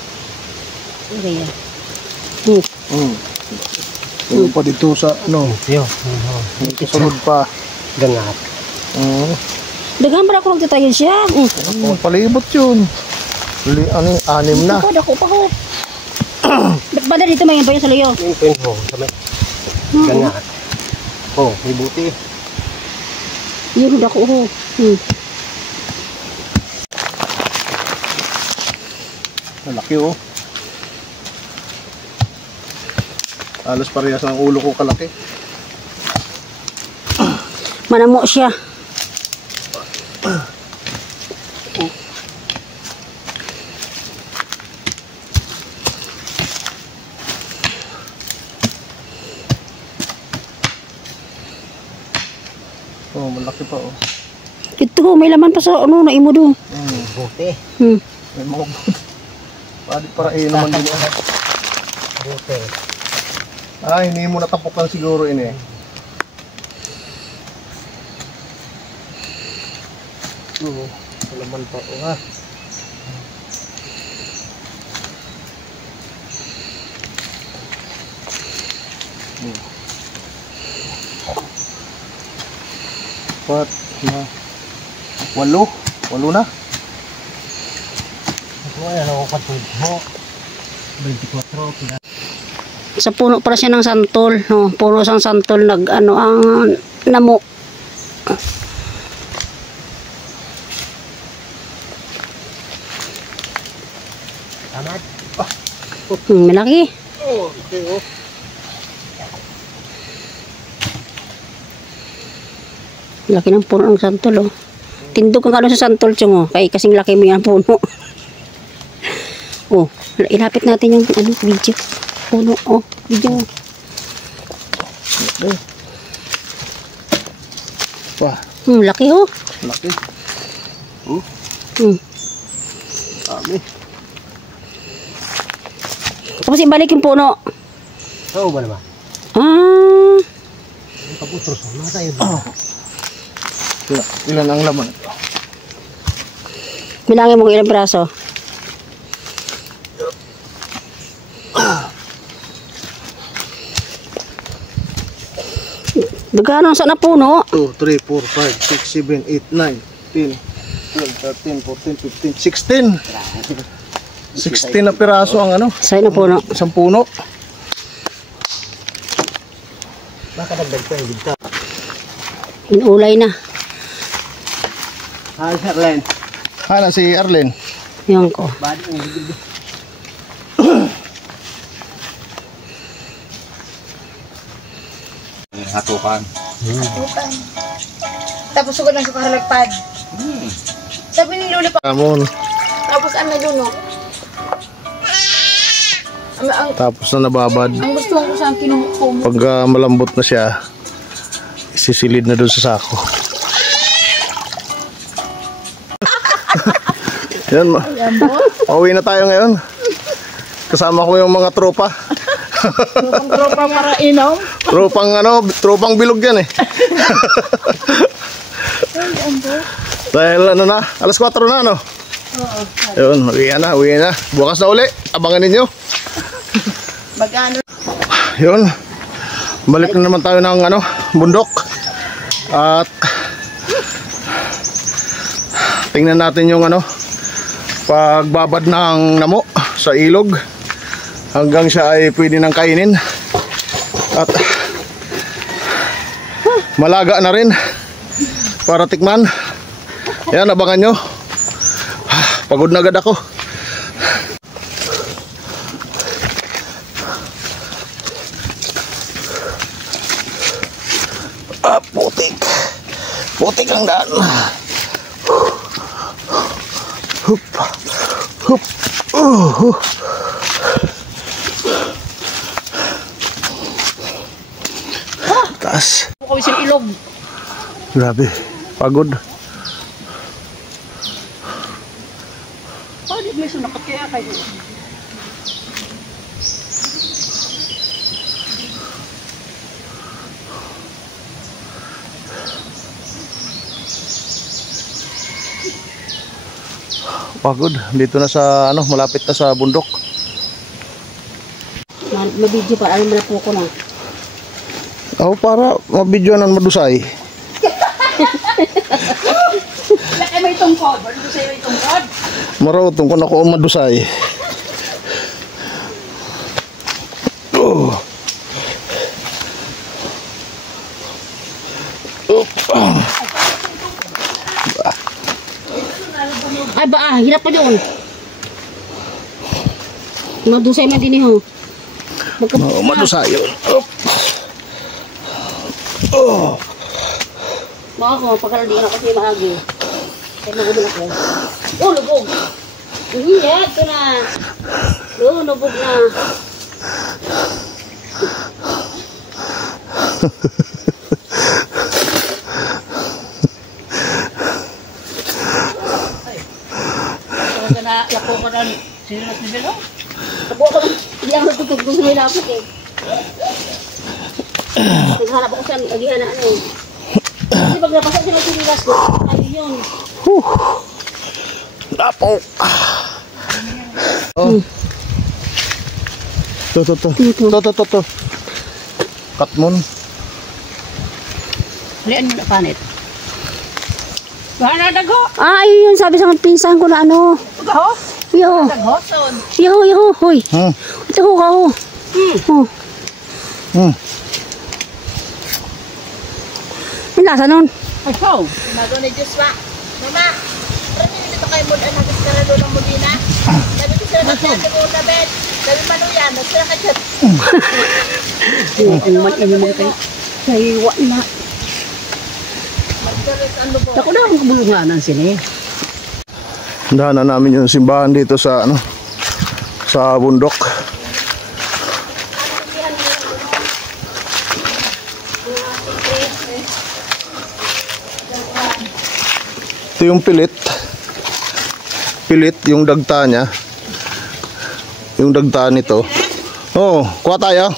Area. Yung pa dito sa ano. Yo. Sunod pa. Gangat. Daghan pa ako nagtatayo siya. Palibot yun. Ano, 6 na. Ako, dako pa ko. Ba't ba na dito may bayan sa layo? Yung pin ho. Sabi. Gangat. Oh, may buti. Yun, dako ko. Malaki oh. Alos parehas ng ulo ko kalaki. Manamo siya. Oh, malaki pa oh. Ito, may laman pa sa ano, naimo doon. Buti. May mga pwede para naman din yan. Buti. Hindi mo natapukan siguro ini. Laman pa o ha. Pat na 8 na. Ito ay ako katulho. 24 pila. Sa puno para siya ng santol. No? Puno sang santol nag ano ang namo. Tamat. Malaki. Oh, okay oh. Laki ng puno ng santol oh. Tindog kang ano sa santol chong oh. Kaya kasing laki mo yan puno. Oh, ilapit natin yung ano video. Puno oh, video. Wah, Laki oh. laki. Dami. Tapos ibalik yung puno. Oo ba naman? Kaputros. Mga tayo ba? Ilan ang laman? Bilangin mo kung ilang piraso. Dagano sa na puno? 2, 3, 4, 5, 6, 7, 8, 9, 10, 12, 13, 14, 15, 16. 16 na piraso ang ano? Sa'yo na puno. Isang puno. Baka nagdag pa yung dito. Inulay na. Hi, Sherlen. Hala si Arlen. Yan ko. Badi ang gigil. Hatukan. Bukan. Tapos sugod lang sa kahalagpad. Sabi ni Luli pa. Amon. Tapos ang naluno. Tapos na nababad. Ang gusto ko sa kinukumo. Pag malambot na siya, isisilid na doon sa sako. Yan, pauwi na tayo ngayon. Kasama ko yung mga tropa. Tropa para inom. Tropang bilog yan eh. Dahil ano na, alas 4 na ano. Yun, uwi na. Bukas na uli, abangan ninyo. Magano? Yun, balik na naman tayo ng ano, bundok. At tingnan natin yung ano, pagbabad ng namo sa ilog hanggang siya ay pwede nang kainin. At malaga na rin para tikman. Yan, abangan nyo. Pagod na agad ako. Putik ang daan. Hup. Taas. Kami sa ilog. Grabe, pagod. Oh, di may sunakot kaya kayo. Pagod. Dito na sa ano, malapit na sa bundok. Mabidyo pa, alam mo na po ko na. Ako para mabidyoan madusay. Laki may tungkod. Ano ko sa'yo may tungkod? Marutong ko na ko madusay. Oh. Ay ba, hirap pa doon. Madusay man din ho. Oh, madusay yun. Oh. Mga ko, pagkaladi na kasi maagi. Kaya nagubog ako. Oh, lubog. Hiyad ko na. Lubog na. Talaga na, lako ko na. Sino mas nibelo? Lako ko na. Hindi ako natutog kung sa'yo lapot eh. Naghanap ako sa agihan na ano. Kasi pag napasa sila sinilas ko, ayun yun. Lapo. Oh. To. Katmon. Halian mo na panit. Gana dago. Ah, ayun yun. Sabi sa pinsan ko na ano. Dago? Yo. Dago, son. Yo. Hoy. Hmm. Ito ko ka ho. Oh. Yung lasa nun. Ay, how? Mago ni Joshua. Mama, parang hindi dito kayo mo anak sa karado ng Modena. Sabi ko sila natin mo na bed. Sabi manuyan, nasira ka dyan. Ang man mo kayo. Saywa na. Ano ba? Ako na ang kabulunganan sini. Daanan namin yung simbahan dito sa ano, sa bundok. Ito yung pilit yung dagta niya, yung dagta nito. Oh, kuha tayo.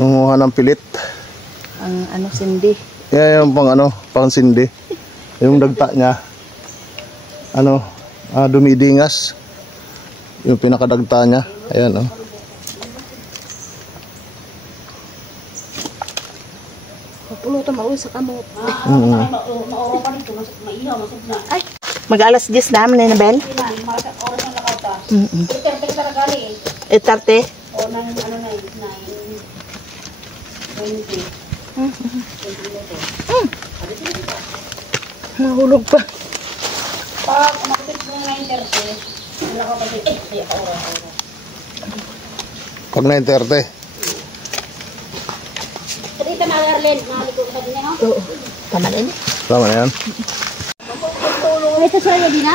Panguha ng pilit. Ang ano, sindi. Yeah, yung pang sindi. Yung dagta niya, dumidingas. Yung pinakadagta niya. Ayan, oh. Pulutan mo sa kamot. Maoro pa dito, maihaw, masuk na. Ay, mag-alas 10 na naman na Bel. Oras na nakauta. Pero talaga rin. Etarte. O nang ano na yun, 20. Nahulog pa. Pag makapit mo na yung 30, wala ka pa dito. Ay, oras. Pag 9:30. Dito na, Arlen. Mahaliko ka din yan, Oo. Tama na yun. Tama na yan. Ito sa'yo din, ha?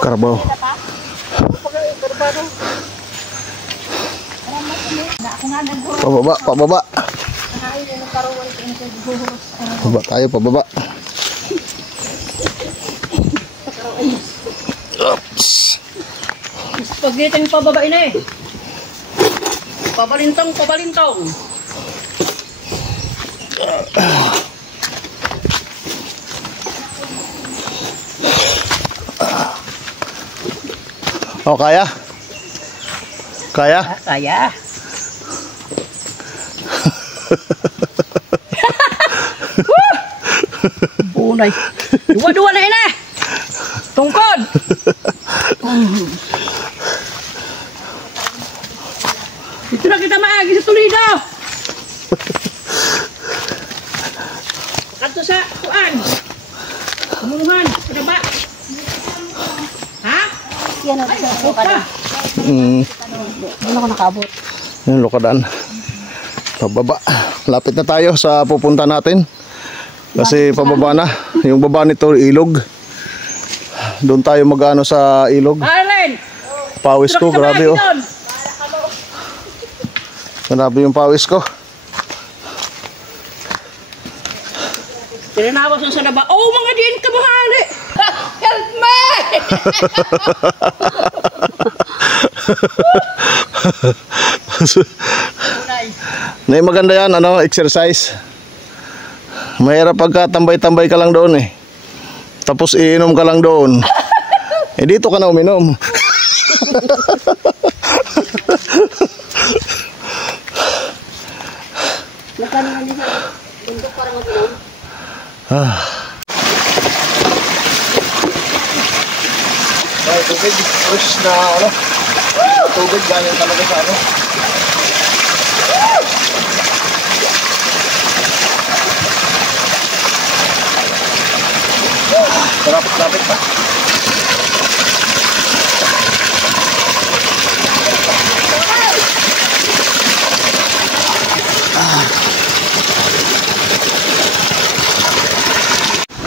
Karabaw. Pababa. Pababa tayo, pababa. Oops. Pag dito yung pababain na eh. Pabalintong. Oh, kaya? Kaya? Kaya. Bunay. Dua-dua na ina. Tungkod. Ito na kita maagi sa Toledo. Kanto sa kuan. Kumuhan, pinaba. Ha? Yan ang sa Opa. Ano ko nakabot? Yung lukadan. Pababa. Lapit na tayo sa pupunta natin. Kasi pababa na. Yung baba nito ilog. Doon tayo mag-ano sa ilog. Arlen. Pawis ko, grabe oh. Grabe yung pawis ko. Tinanawas yung sa laba. Oh, mga diin kabuhali! Help me! Nay, maganda yan, ano, exercise. Mahirap pagka tambay-tambay ka lang doon eh. Tapos iinom ka lang doon. Eh dito ka na uminom. Ay, tubig, fresh na ano. Tubig galing talaga sa ano. Lapit pa.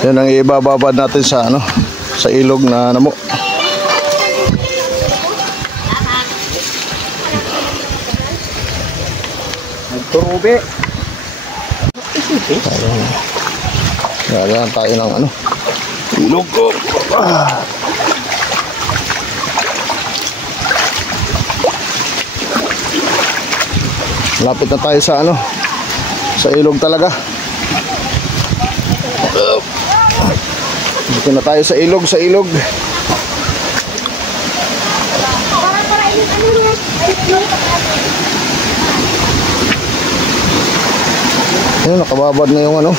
Yan ang ibababad natin sa ano, sa ilog na namo. Nagturubi. Yan tayo ng ano. Ilog ko. Lapit na tayo sa ano, sa ilog talaga. Dito na tayo sa ilog, Ayun, nakababad na yung ano.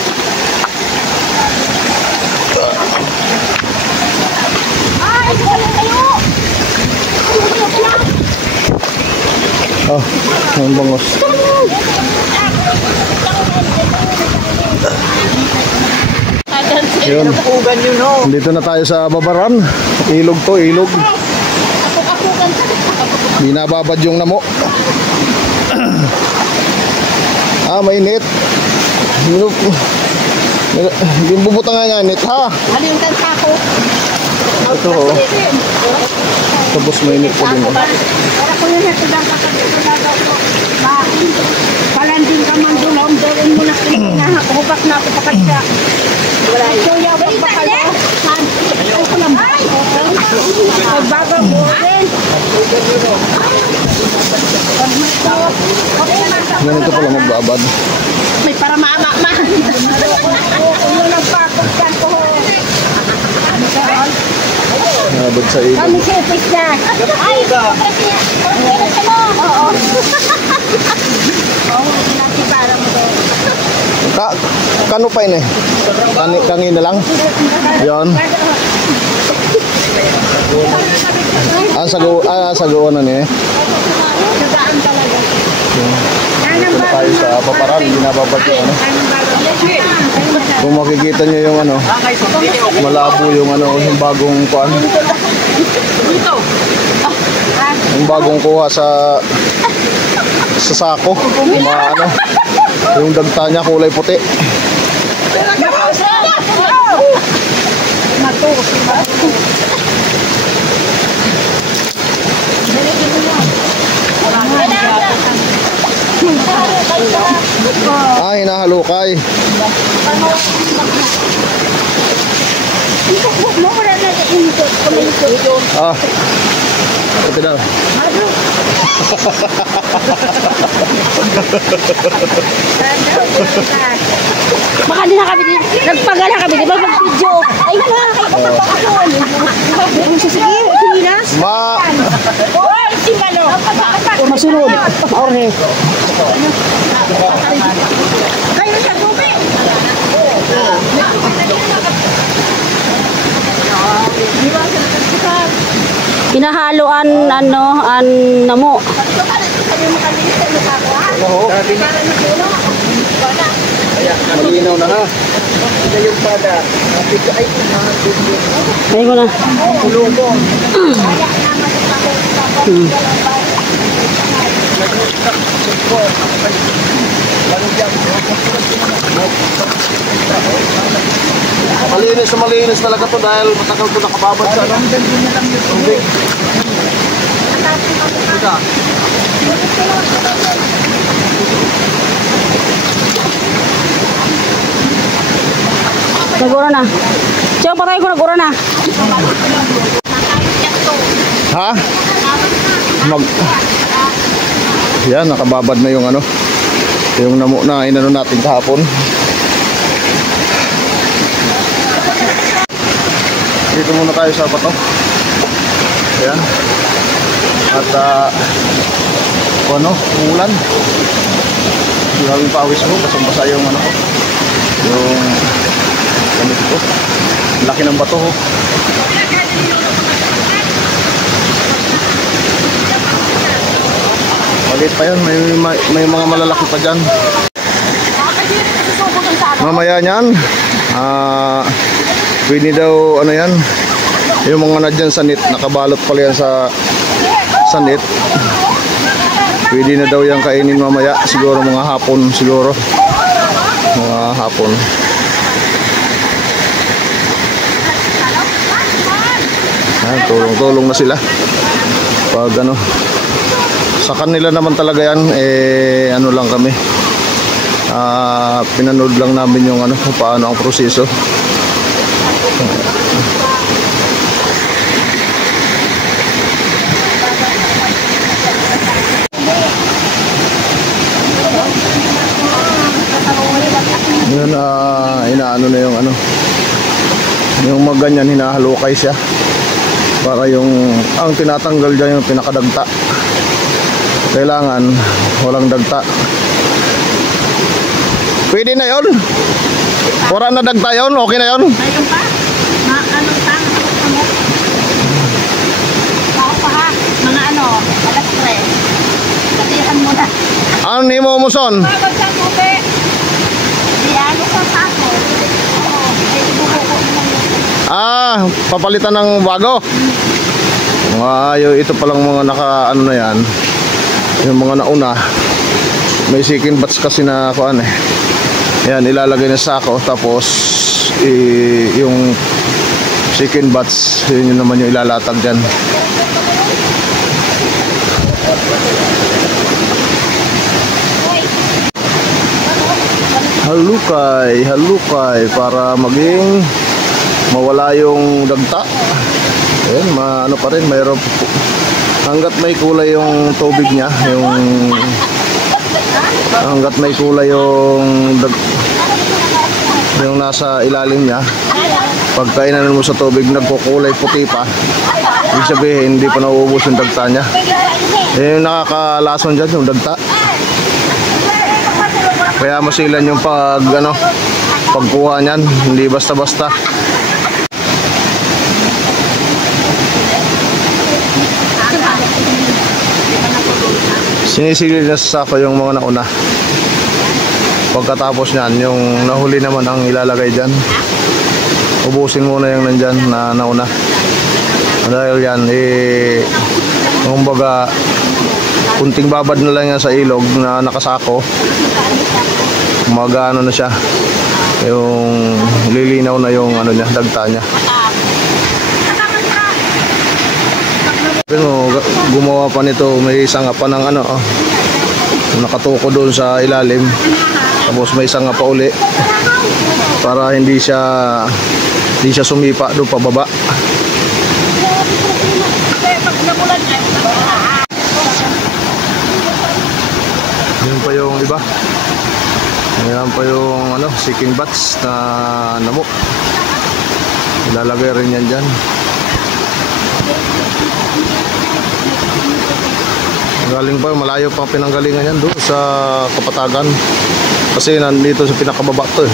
Oh, ang bangos. Yun. Dito na tayo sa babaran. Ilog to, ilog. Binababad yung namo. Mainit. Bumbuta nga init ha. Ano yung tansa ko? Ito oh. Tapos mainit po din oh. Para ko yun ito lang kakagulagaw ko. Palanding ka man doon. Doon mo na kinahakubak na ako pakasya. Wala yun. So, yabang pa kayo. Ay, ko lang ba? Magbaga mo rin. Ganito pala magbabad. May para mama. Yung nagpapag dyan ko. Nabad sa ilog. Kami sipis na. Ay, oo. Oo, nasi para mo doon. Kano pa yun eh? Kangina lang? Yan. Sagawa na niya eh. Nagaan talaga. Dito tayo sa paparan, binababad yung ano. Kung makikita nyo yung ano, malabo yung ano, yung bagong kuan. Yung bagong kuha sa sako. Yung mga ano, yung dagta niya kulay puti. Hinahalukay. Ito daw. Baka din na kami din. Nagpagala kami. Di ba mag-video? Ay na, kayo pa ako. Sige, Sinas. Oy, si Malo. O masunod. Orhe. Kayo sa tubi. Hinahaloan namo. Malinaw na ha. Yung pada. Ay ko na. Malinis talaga to dahil matagal ko nakababad sa ano. Tubig. Nagura na. Siya, patay ko, nagura na. Ha? Yan, nakababad na yung ano, yung namo na inano natin kahapon. Dito muna tayo sa bato. Ayan. At ano, ulan. Maraming pawis mo, basang-basa yung ano ko. Yung gamit ko. Laki ng bato ho. Maliit pa yan, may mga malalaki pa dyan. Mamaya nyan, pwede daw ano yan, yung mga nadyan sa net, nakabalot pala yan sa net. Pwede na daw yan kainin mamaya, siguro mga hapon, siguro mga hapon. Tulong-tulong na sila pag ano. Sa kanila naman talaga yan, ano lang kami, pinanood lang namin yung ano, kung paano ang proseso. Yun, inaano na yung ano, yung maganyan, hinahalukay siya para yung ang tinatanggal dyan yung pinakadagta. Kailangan walang dagta. Pwede na yon. Wala na dagta yon, okay na yon. Ayun pa. Anong tang? Ako pa ha. Mga ano, alas 3. Katihan mo na. Ano ni mo muson? Babag sa tube. Di ano sa sako. Oo. Ay, ibubuko naman. Papalitan ng bago. Ito palang mga naka ano na yan. Yung mga nauna, may second batch kasi na kuan eh. Yan, ilalagay na sa sako, tapos yung second batch, yun naman yung ilalatag dyan. Halukay para maging mawala yung dagta. Ayan, ano pa rin, mayroon hanggat may kulay yung tubig niya, hanggat may kulay yung nasa ilalim niya, pagka inanon mo sa tubig nagkukulay puti pa, ibig sabihin hindi pa nauubos yung dagta niya. Yung nakakalason dyan yung dagta, kaya masilan yung pagkuha niyan, hindi basta-basta. Sinisigil na sa sako yung mga nauna. Pagkatapos niyan, yung nahuli naman ang ilalagay dyan. Ubusin muna yung nandyan na nauna. Dahil yan, kumbaga, kunting babad na lang yan sa ilog na nakasako. Magano na siya. Yung lilinaw na yung ano niya, dagta niya. Pero gumawa pa nito, may sanga pa ng ano, nakatuko doon sa ilalim, tapos may sanga pa uli para hindi siya sumipa doon pababa. Yun pa yung iba, yan pa yung ano, second batch na namo, ilalagay rin yan dyan. Galing pa, malayo pa pinanggalingan yan doon sa Kapatagan. Kasi nandito sa pinakababa to eh.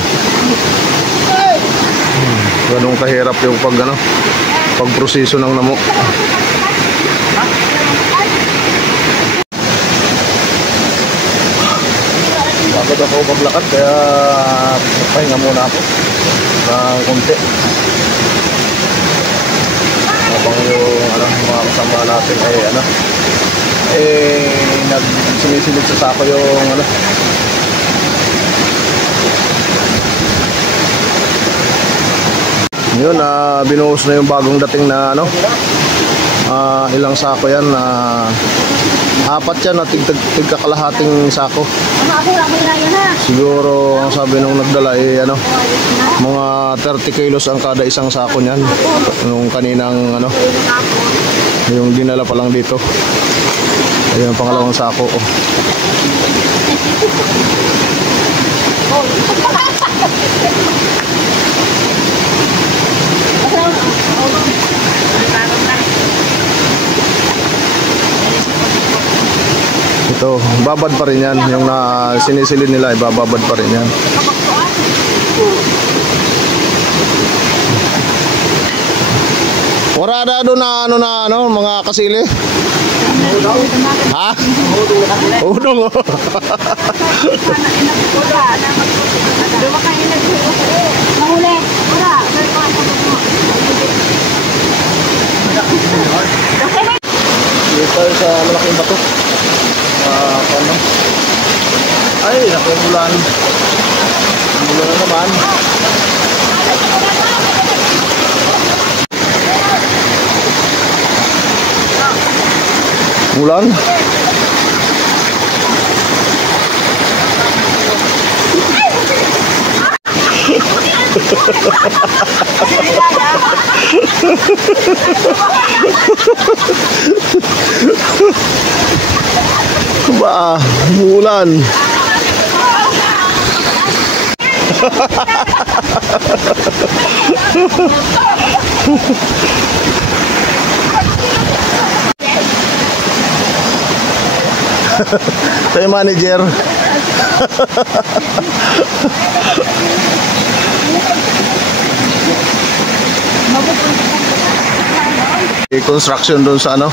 Ganun kahirap yung pagproseso ng namo. Bakit ako maglakad, kaya pahinga muna ako ng konti. Habang yung mga kasama natin ay nagsumisilid sa sako yung yun, binuhos na yung bagong dating na Ilang sako yan? Apat yan, tigkakalahating sako. Siguro ang sabi nung nagdala ano, mga 30 kilos ang kada isang sako niyan. Nung kaninang ano, yung dinala pa lang dito. Ayun, pangalawang sako. Ito, babad pa rin yan. Yung na sinisilid nila, ibababad pa rin yan. Wala na doon na ano, mga kasili? Ha? Udong. Dito sa malaking bato. Ano? Ay, naku, ulan. Ulan na naman. Ulan. Ba, ulan. Saya manager. Construction doon sa ano,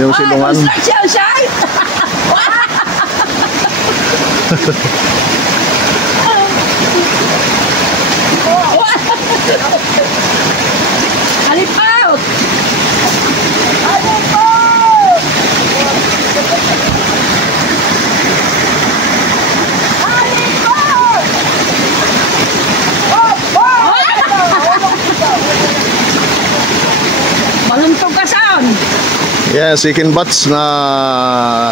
yung silungan. Halipaut! Maluntog ka saan? Yeah, chicken butts na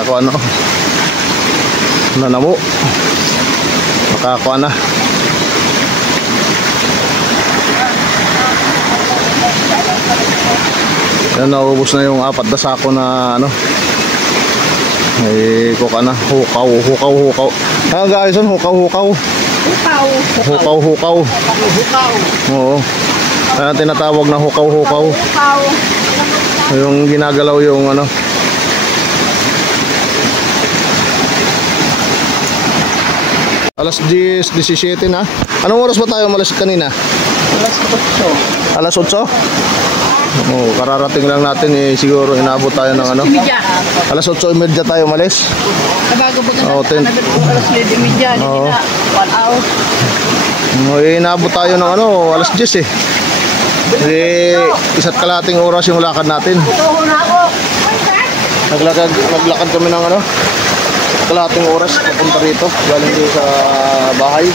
kung ano, na namo. Makakuha na. Yan, naubos na yung apat na sako na ano. Ay, kuka na. Hukaw. Ah, guys, hukaw. Hukaw. Oo. Ayan, tinatawag na hukaw. Yung ginagalaw yung ano. Alas 10:17 na. Anong oras ba tayo umalis kanina? Alas 8. Oh, kararating lang natin siguro inabot tayo ng ano. Alas 8:30 tayo umalis. Kabago ba ganun? Alas 10:30 Oo. na 1 hour. Inabot tayo ng ano, alas 10 eh. Isa't kalating oras yung lakad natin. Naglakad kami ng ano, kalating oras papunta rito, galing dito sa bahay.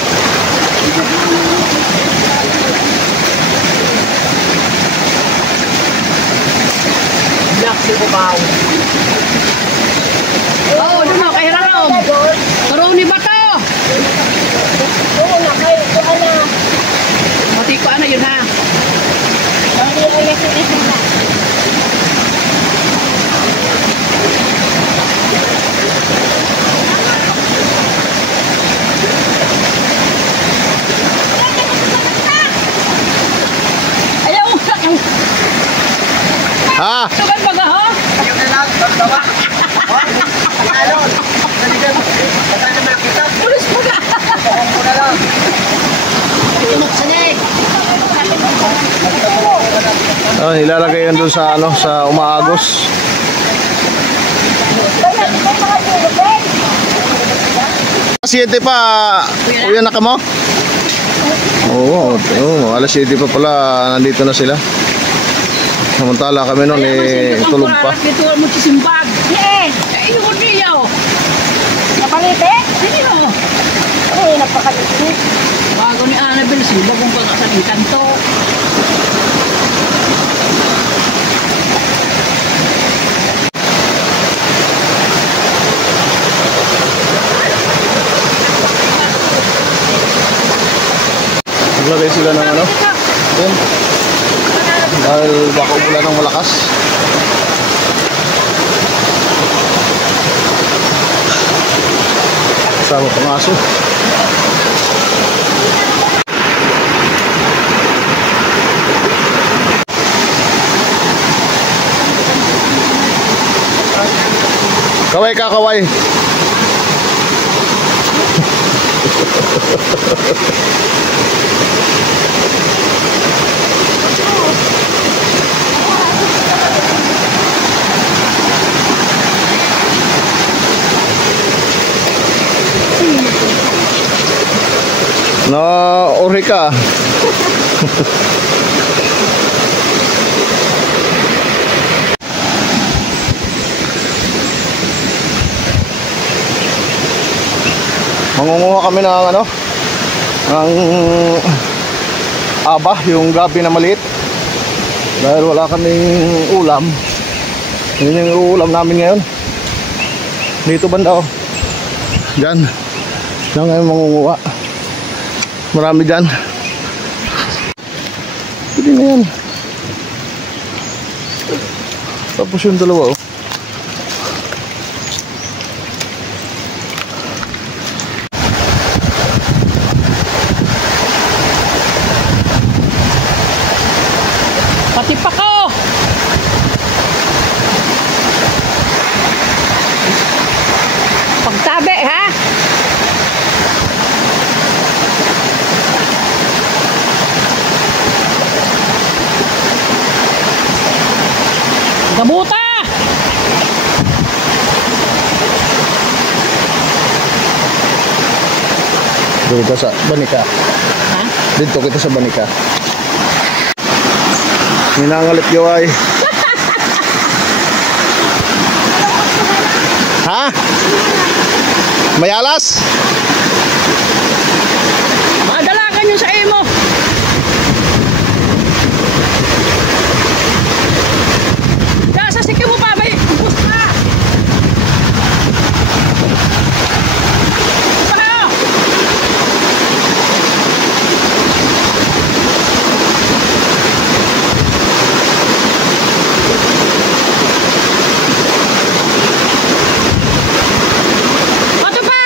Oo, doon mo, kay Raom. Turuni ba to? Oo na, kayo na. Mati ko ano yun ha? Ayaw! Ha? Sugan ba ga ho? Pulis mo ga! Oh, ilalagay yan doon sa ano, sa umaagos. Siete pa, uyan na ka mo? Oo, alas 7 pa pala, nandito na sila. Samantala kami noon tulog pa. Dito mo si Simbag. Eh, yun niya oh. Napangiti? Sige no. Ay, napakaliti. Bago ni Annabelle, Simbag kung pag sa kanto. Maglagay sila ng ano. Yun. Dahil baka umulan ng malakas. Kasama pang aso. Kaway ka, kaway. No, uri ka. Mangunguha kami ng ano, ng aba, yung gabi na maliit. Dahil wala kaming ulam. Yun yung ulam namin ngayon. Dito banda oh. Diyan. Diyan ngayon mangunguha. Marami dyan. Pwede na yan. Tapos yung dalawa oh. Pati pa ko! Pagtabi ha! Gabuta! Dito sa Banika. Ha? Dito kita sa Banika. Ninangalit yo ay. Ha? May alas? Madalagan nyo sa imo! Nasa sikyo mo pa, may bus na! Paano? Pato pa!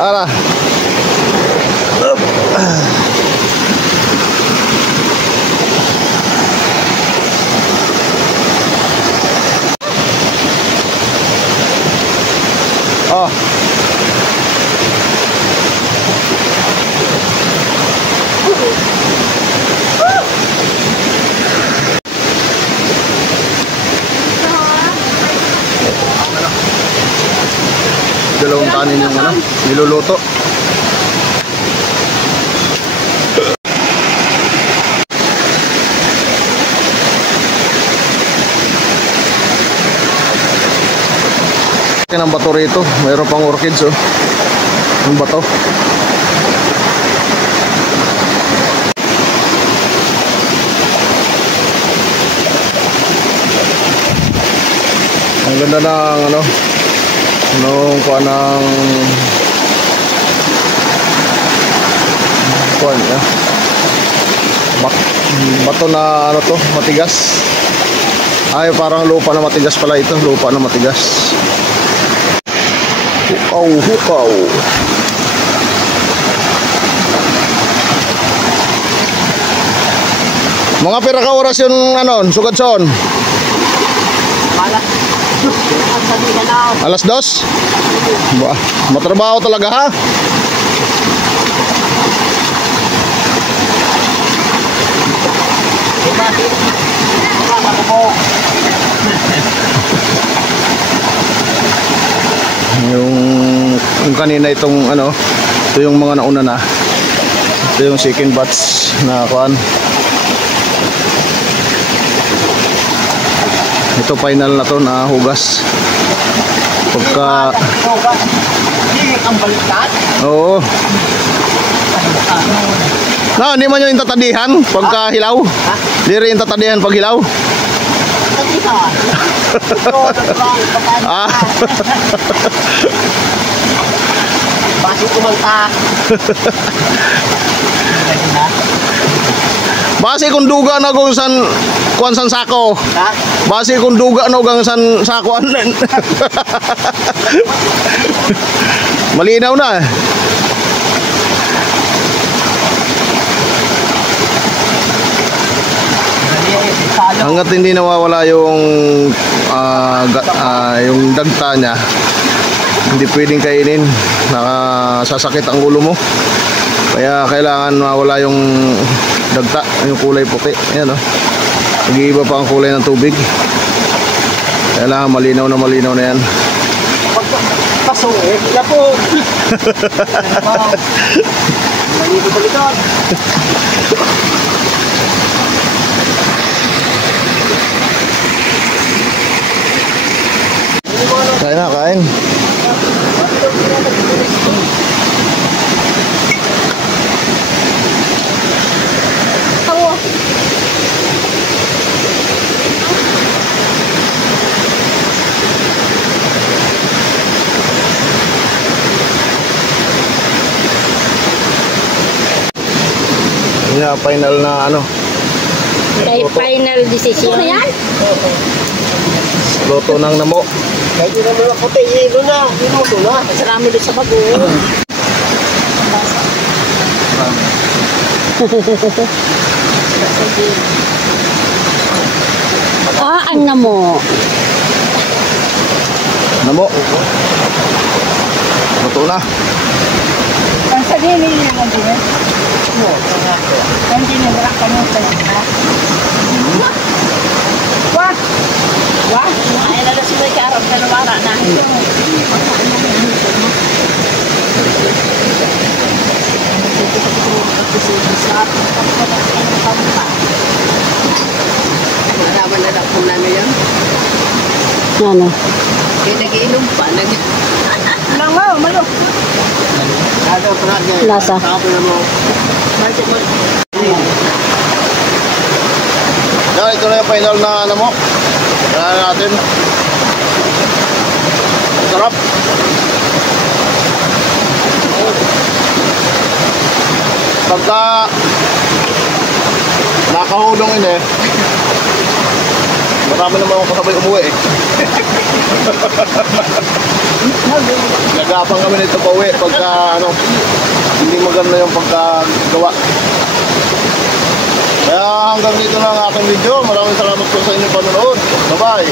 Ara. Oh. Dalawang kanin yung ano, niluluto. Ang bato rito, mayroon pang orchids oh. Ang bato. Ang ganda ng ano, nung kuha ng kuha niya. Bato na ano to, matigas. Ay parang lupa na matigas pala ito, lupa na matigas. Hukaw, hukaw. Mga pira ka oras yung ano, sugad son. Alas 2? Ba, matrabaho talaga ha? Yung kanina itong ano, ito yung mga nauna na. Ito yung second batch na kuan. Ito final na to na hugas. Pagka Ang baliktad. oo. No, hindi man yung tatadihan pagka hilaw. Hindi rin yung tatadihan pag hilaw. Ah. Basi kumanta. Base kung duga na kung san kuan san sako. Ha? Base kung duga na kung san sako anan. Malinaw na. Hanggat hindi nawawala yung yung dagta niya, hindi pwedeng kainin. Nakasasakit ang ulo mo. Kaya kailangan mawala yung dagta, yung kulay puti. Ayan, oh. Nag-iiba pa ang kulay ng tubig. Kailangan malinaw na yan. Pasok eh. Lapo. Malito baliktad. Kain na, kain. Yeah, final na ano, Kay final decision. Ano yan? luto ng namo. Kahit yun naman ang puti. Yelo na. Minuto na. Sarami doon sa bago. Ang namo. Namo. Luto na. Ang sabihin niya naman din. Ang ginagawa ka nung sa Wah! Wah! Ay, lalo si May Karab na nawara na. Nalaman na lang kung ano yan. Ano? Kaya nag-iinom pa. Langaw, malo. Lalo, prage. Lasa. Sabi na mo. Yan, ito na yung final na ano mo. Kailangan natin. Sarap. Pagka nakahulong yun eh, marami naman akong kasabay umuwi eh. Nagapang kami nito pa uwi pagka ano, hindi maganda yung pagkagawa. Kaya hanggang dito lang ang aking video. Maraming salamat po sa inyong panonood. Bye bye.